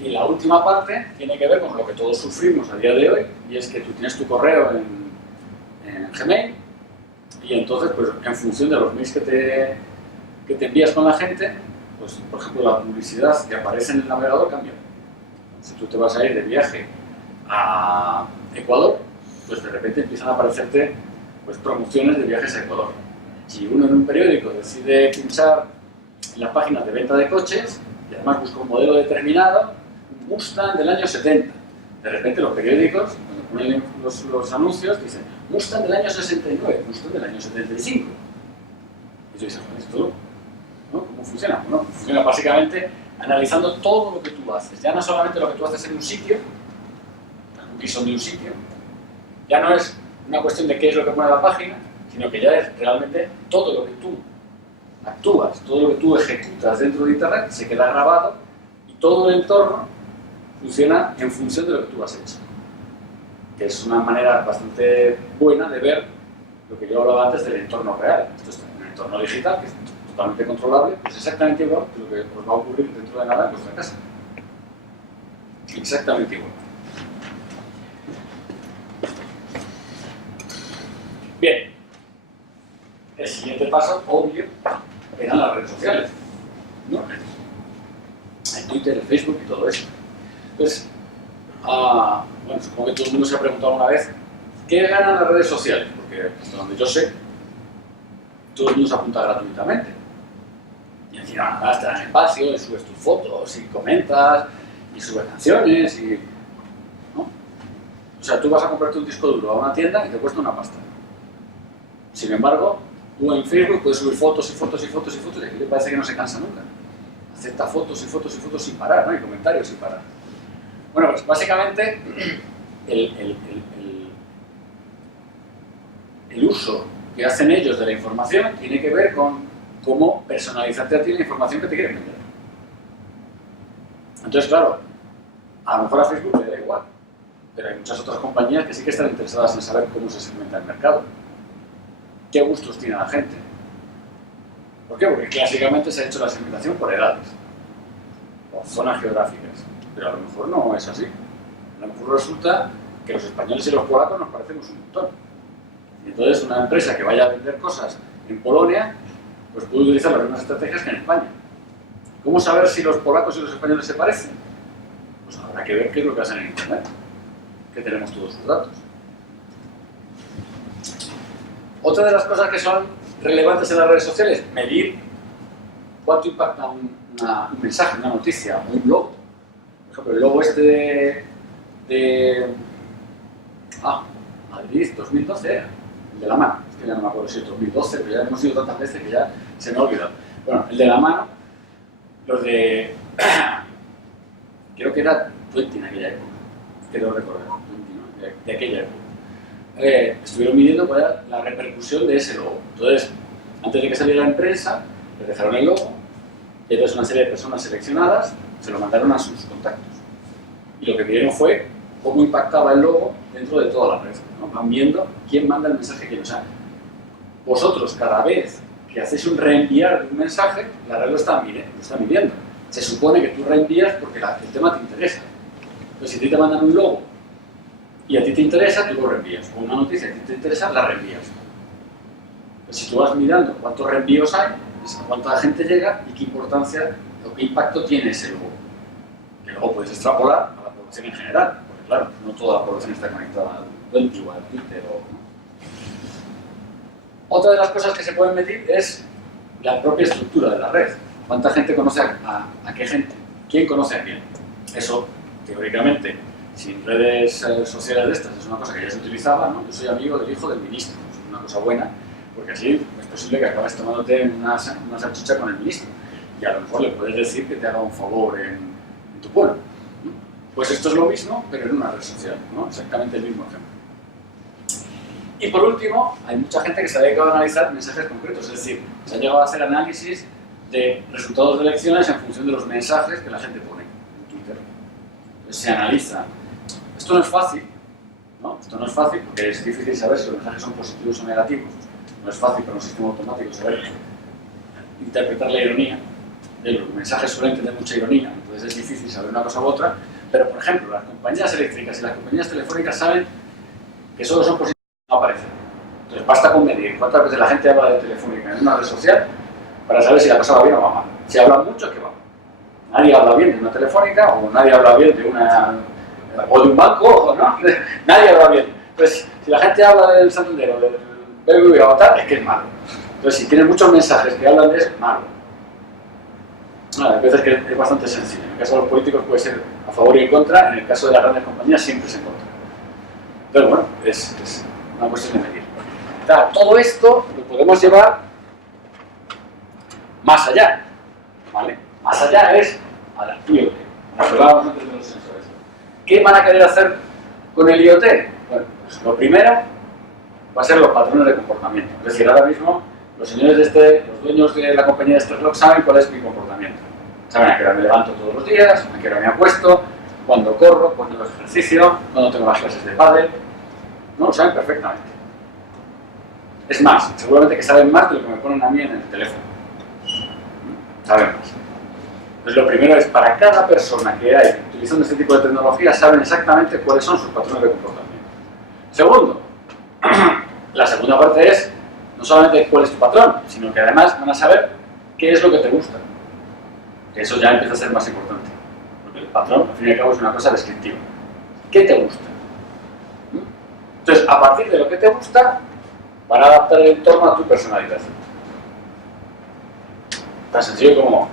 Y la última parte tiene que ver con lo que todos sufrimos a día de hoy, y es que tú tienes tu correo en Gmail, y entonces, pues, en función de los mails que te envías con la gente, pues, por ejemplo, la publicidad que aparece en el navegador cambia. Si tú te vas a ir de viaje a Ecuador, pues de repente empiezan a aparecerte, pues, promociones de viajes a Ecuador. Si uno en un periódico decide pinchar en las páginas de venta de coches y además busca un modelo determinado, un Mustang del año 70, de repente los periódicos, cuando ponen los anuncios, dicen Mustang del año 69, Mustang del año 75. Y tú dices, ¿esto no? ¿Cómo funciona? Bueno, funciona básicamente analizando todo lo que tú haces. Ya no solamente lo que tú haces en un sitio, las cookies son de un sitio, ya no es una cuestión de qué es lo que pone la página, sino que ya es realmente todo lo que tú actúas, todo lo que tú ejecutas dentro de Internet se queda grabado y todo el entorno funciona en función de lo que tú has hecho. Que es una manera bastante buena de ver lo que yo hablaba antes del entorno real. Esto es un entorno digital que es totalmente controlable, es exactamente igual que lo que os va a ocurrir dentro de nada en vuestra casa. Exactamente igual. Bien. El siguiente paso, obvio, eran las redes sociales, ¿no? En Twitter, en Facebook y todo eso. Entonces, bueno, supongo que todo el mundo se ha preguntado alguna vez ¿qué ganan las redes sociales? Porque hasta donde yo sé, todo el mundo se apunta gratuitamente. Y encima gastas espacio, y subes tus fotos, y comentas, y subes canciones, y... ¿no? O sea, tú vas a comprarte un disco duro a una tienda y te cuesta una pasta. Sin embargo, tú en Facebook puedes subir fotos y fotos y fotos y fotos y aquí te parece que no se cansa nunca. Acepta fotos y fotos y fotos sin parar, ¿no? Y comentarios sin parar. Bueno, pues básicamente el uso que hacen ellos de la información tiene que ver con cómo personalizarte a ti la información que te quieren vender. Entonces, claro, a lo mejor a Facebook le da igual, pero hay muchas otras compañías que sí que están interesadas en saber cómo se segmenta el mercado. ¿Qué gustos tiene la gente? ¿Por qué? Porque clásicamente se ha hecho la segmentación por edades, por zonas geográficas, pero a lo mejor no es así. A lo mejor resulta que los españoles y los polacos nos parecemos un montón. Y entonces una empresa que vaya a vender cosas en Polonia, pues puede utilizar las mismas estrategias que en España. ¿Cómo saber si los polacos y los españoles se parecen? Pues habrá que ver qué es lo que hacen en Internet, que tenemos todos sus datos. Otra de las cosas que son relevantes en las redes sociales, medir cuánto impacta un mensaje, una noticia, un logo. Por ejemplo, el logo este de Madrid 2012 era, el de la mano. Es que ya no me acuerdo si es 2012, pero ya hemos ido tantas veces que ya se me ha olvidado. Bueno, el de la mano, los de... creo que era 20 en aquella época, creo recordar, 20, ¿no? de aquella época. Estuvieron midiendo cuál era la repercusión de ese logo. Entonces, antes de que saliera en prensa, les dejaron el logo, y entonces una serie de personas seleccionadas se lo mandaron a sus contactos. Y lo que vieron fue cómo impactaba el logo dentro de toda la red, ¿no? Van viendo quién manda el mensaje a quién. O sea, vosotros cada vez que hacéis un reenviar de un mensaje, la red lo está midiendo. Se supone que tú reenvías porque el tema te interesa. Entonces, si a ti te mandan un logo y a ti te interesa, tú lo reenvías. O una noticia que a ti te interesa, la reenvías. Pues si tú vas mirando cuántos reenvíos hay, pues a cuánta gente llega y qué importancia o qué impacto tiene ese logo. Que luego puedes extrapolar a la población en general, porque claro, no toda la población está conectada al Facebook, al Twitter o... Otra de las cosas que se pueden medir es la propia estructura de la red. ¿Cuánta gente conoce a qué gente? ¿Quién conoce a quién? Eso, teóricamente, sin redes sociales de estas, es una cosa que ya se utilizaba, ¿no? Yo soy amigo del hijo del ministro, es una cosa buena, porque así es posible que acabes tomándote una salchicha con el ministro y a lo mejor le puedes decir que te haga un favor en tu pueblo, ¿no? Pues esto es lo mismo, pero en una red social, ¿no? Exactamente el mismo ejemplo. Y por último, hay mucha gente que se ha dedicado a analizar mensajes concretos, es decir, se ha llegado a hacer análisis de resultados de elecciones en función de los mensajes que la gente pone en Twitter. Entonces se analiza. Esto no es fácil, ¿no? Esto no es fácil porque es difícil saber si los mensajes son positivos o negativos. No es fácil para un sistema automático saber interpretar la ironía. Los mensajes suelen tener mucha ironía, entonces es difícil saber una cosa u otra. Pero, por ejemplo, las compañías eléctricas y las compañías telefónicas saben que solo son positivos y no aparecen. Entonces basta con medir cuántas veces la gente habla de Telefónica en una red social para saber si la cosa va bien o va mal. Si habla mucho, ¿qué va? Nadie habla bien de una telefónica o nadie habla bien de una... o de un banco, ¿no? Nadie habla bien. Entonces, si la gente habla del Santander o del BBVA o tal, es que es malo. Entonces, si tienes muchos mensajes que hablan de eso, es malo. Hay veces que es bastante sencillo. En el caso de los políticos puede ser a favor y en contra, en el caso de las grandes compañías siempre es en contra. Entonces, bueno, es una cuestión de medir. Claro, todo esto lo podemos llevar más allá, ¿vale? Más allá es a la IoT. Nos hablábamos antes de los sensores. ¿Qué van a querer hacer con el IoT? Bueno, pues lo primero va a ser los patrones de comportamiento. Es decir, ahora mismo los señores los dueños de la compañía de Sterlock saben cuál es mi comportamiento. Saben a qué hora me levanto todos los días, a qué hora me acuesto, cuándo corro, cuándo hago ejercicio, cuándo tengo las clases de pádel. No, lo saben perfectamente. Es más, seguramente que saben más de lo que me ponen a mí en el teléfono. Saben más. Entonces lo primero es, para cada persona que hay utilizando este tipo de tecnología, saben exactamente cuáles son sus patrones de comportamiento. Segundo, la segunda parte es, no solamente cuál es tu patrón, sino que además van a saber qué es lo que te gusta. Que eso ya empieza a ser más importante. Porque el patrón, al fin y al cabo, es una cosa descriptiva. ¿Qué te gusta? Entonces, a partir de lo que te gusta, van a adaptar el entorno a tu personalidad. Tan sencillo como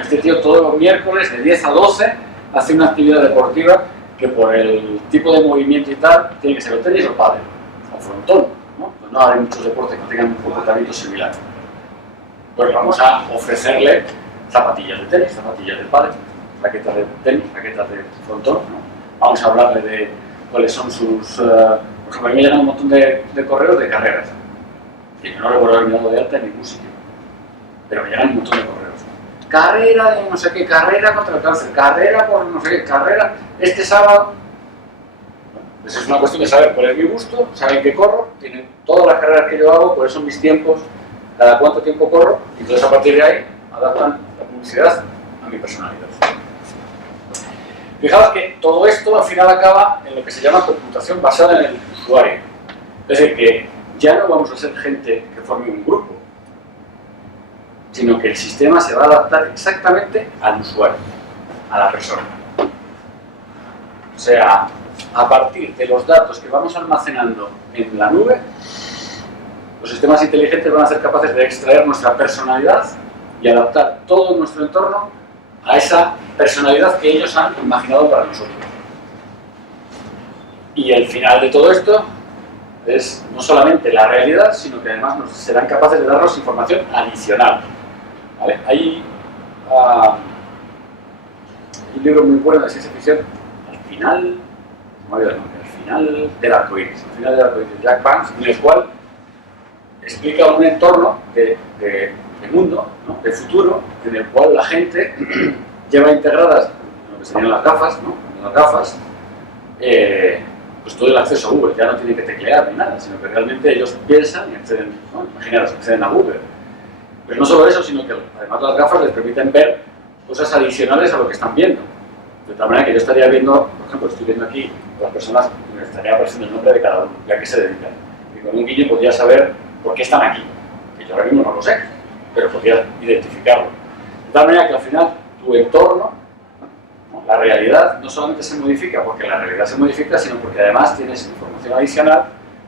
este tío todos los miércoles de 10 a 12 hace una actividad deportiva que por el tipo de movimiento y tal tiene que ser o tenis o pádel o frontón, ¿no? Pues no hay muchos deportes que tengan un comportamiento similar. Pues vamos a ofrecerle zapatillas de tenis, zapatillas de pádel, raquetas de tenis, raquetas de frontón, ¿no? Vamos a hablarle de cuáles son sus... por ejemplo, a mí me llegan un montón de correos de carreras. Y yo no recuerdo haber mirado de alta en ningún sitio. Pero me llegan un montón de correos. Carrera de no sé qué, carrera contra el cáncer, carrera por no sé qué, carrera este sábado. Bueno, pues es una cuestión de saber cuál es mi gusto, saben que corro, tienen todas las carreras que yo hago, cuáles son mis tiempos, cada cuánto tiempo corro, y entonces a partir de ahí adaptan la publicidad a mi personalidad. Fijaos que todo esto al final acaba en lo que se llama computación basada en el usuario. Es decir, que ya no vamos a ser gente que forme un grupo, sino que el sistema se va a adaptar exactamente al usuario, a la persona. O sea, a partir de los datos que vamos almacenando en la nube, los sistemas inteligentes van a ser capaces de extraer nuestra personalidad y adaptar todo nuestro entorno a esa personalidad que ellos han imaginado para nosotros. Y el final de todo esto es no solamente la realidad, sino que además serán capaces de darnos información adicional. ¿Vale? Hay un libro muy bueno de ciencia ficción, al final del arcoíris, de Jack Vance, en el cual explica un entorno de mundo, ¿no? De futuro, en el cual la gente lleva integradas lo que serían las gafas, ¿no? Las gafas, pues todo el acceso a Google, ya no tienen que teclear ni nada, sino que realmente ellos piensan y acceden, ¿no? Imaginaros, acceden a Google. Pero no solo eso, sino que además las gafas les permiten ver cosas adicionales a lo que están viendo. De tal manera que yo estaría viendo, por ejemplo, estoy viendo aquí las personas, me estaría apareciendo el nombre de cada uno, y a qué se dedican. Y con un guille podría saber por qué están aquí, que yo ahora mismo no lo sé, pero podría identificarlo. De tal manera que al final tu entorno, ¿no? La realidad no solamente se modifica porque la realidad se modifica, sino porque además tienes información adicional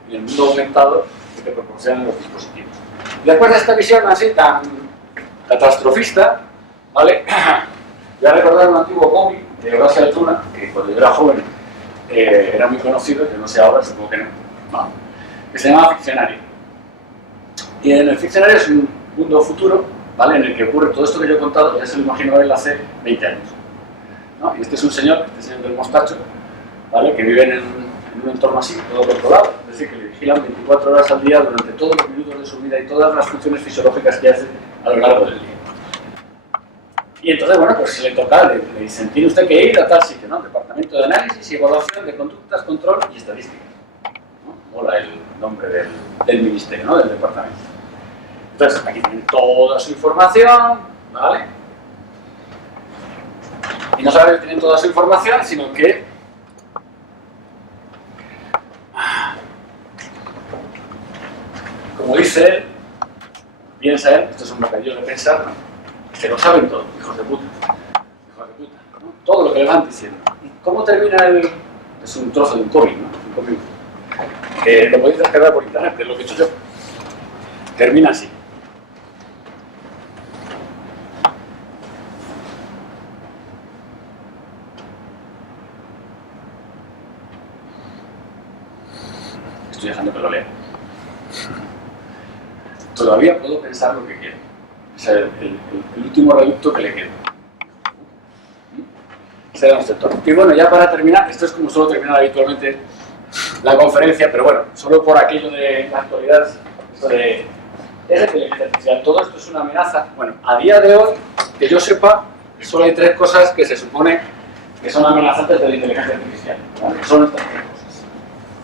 en el mundo aumentado que te proporcionan los dispositivos. Después de esta visión así tan catastrofista, ¿vale? Voy a recordar un antiguo cómic de Horacio Altuna, que cuando yo era joven era muy conocido, que no sé ahora, supongo que no, que se llama Ficcionario. Y en el Ficcionario es un mundo futuro, ¿vale? En el que ocurre todo esto que yo he contado, ya se lo imagino él hace 20 años. ¿No? Y este es un señor, este señor del mostacho, ¿vale? Que vive en un entorno así, todo controlado, es decir, que le vigilan 24 horas al día durante todos los minutos de su vida y todas las funciones fisiológicas que hace a lo largo del día. Y entonces, bueno, pues si le toca, le dicen, tiene usted que ir a tal sitio, ¿no? Departamento de Análisis y Evaluación de Conductas, Control y Estadísticas. ¿No? Mola el nombre del ministerio, ¿no? Del departamento. Entonces, aquí tienen toda su información, ¿vale? Y no solamente tienen toda su información, sino que como dice él, piensa él, esto es un bocadillo de pensar, ¿no? Que lo saben todo, hijos de puta. Hijos de puta, ¿no? Todo lo que le van diciendo. ¿Y cómo termina el...? Es un trozo de un cómic, ¿no? Un cómic que lo podéis descargar por internet, que es lo que he hecho yo. Termina así. Estoy dejando que lo lea. Todavía puedo pensar lo que quiero. O sea, el último reducto que le queda. Será un sector. Y bueno, ya para terminar, esto es como suelo terminar habitualmente la conferencia, pero bueno, solo por aquello de la actualidad, esto de esa inteligencia artificial, todo esto es una amenaza. Bueno, a día de hoy, que yo sepa, solo hay 3 cosas que se supone que son amenazantes de la inteligencia artificial. ¿Vale? Son estas 3 cosas.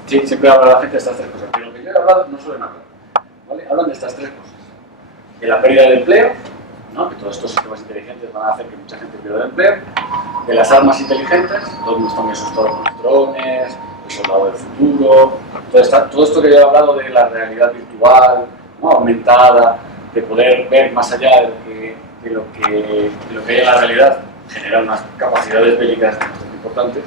Sí, siempre habla la gente de estas 3 cosas, pero lo que yo he hablado no suelen hablar. ¿Vale? Hablan de estas 3 cosas. De la pérdida de empleo, ¿no? Que todos estos sistemas inteligentes van a hacer que mucha gente pierda el empleo. De las armas inteligentes, todo el mundo está muy asustado con los drones, el soldado del futuro, todo esto que yo he hablado de la realidad virtual, ¿no? Aumentada, de poder ver más allá de lo que hay en la realidad, genera unas capacidades bélicas bastante importantes.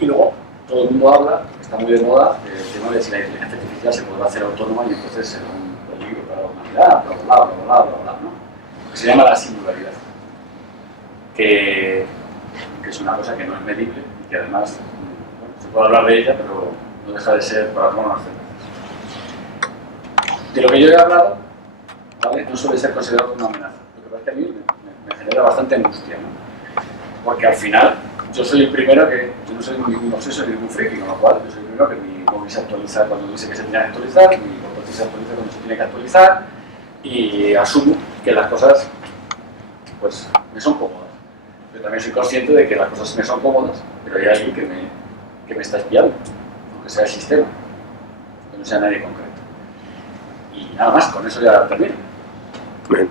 Y luego, todo el mundo habla, está muy de moda, el tema de si la inteligencia artificial se podrá hacer autónoma y entonces será un peligro para la humanidad, bla, ¿no? Que se llama la singularidad, que es una cosa que no es medible y que además, bueno, se puede hablar de ella, pero no deja de ser para tomar unas cervezas. De lo que yo he hablado, ¿vale? No suele ser considerado como una amenaza. Lo que pasa es que a mí me genera bastante angustia, ¿no? Porque al final, yo soy el primero que, yo no soy ningún obseso ni ningún friki, con lo cual yo soy el primero que mi móvil se actualiza cuando dice que se tiene que actualizar, mi portátil se actualiza cuando se tiene que actualizar, y asumo que las cosas, pues, me son cómodas. Yo también soy consciente de que las cosas me son cómodas, pero hay alguien que me está espiando, aunque sea el sistema, que no sea nadie concreto. Y nada más, con eso ya termino. Bien.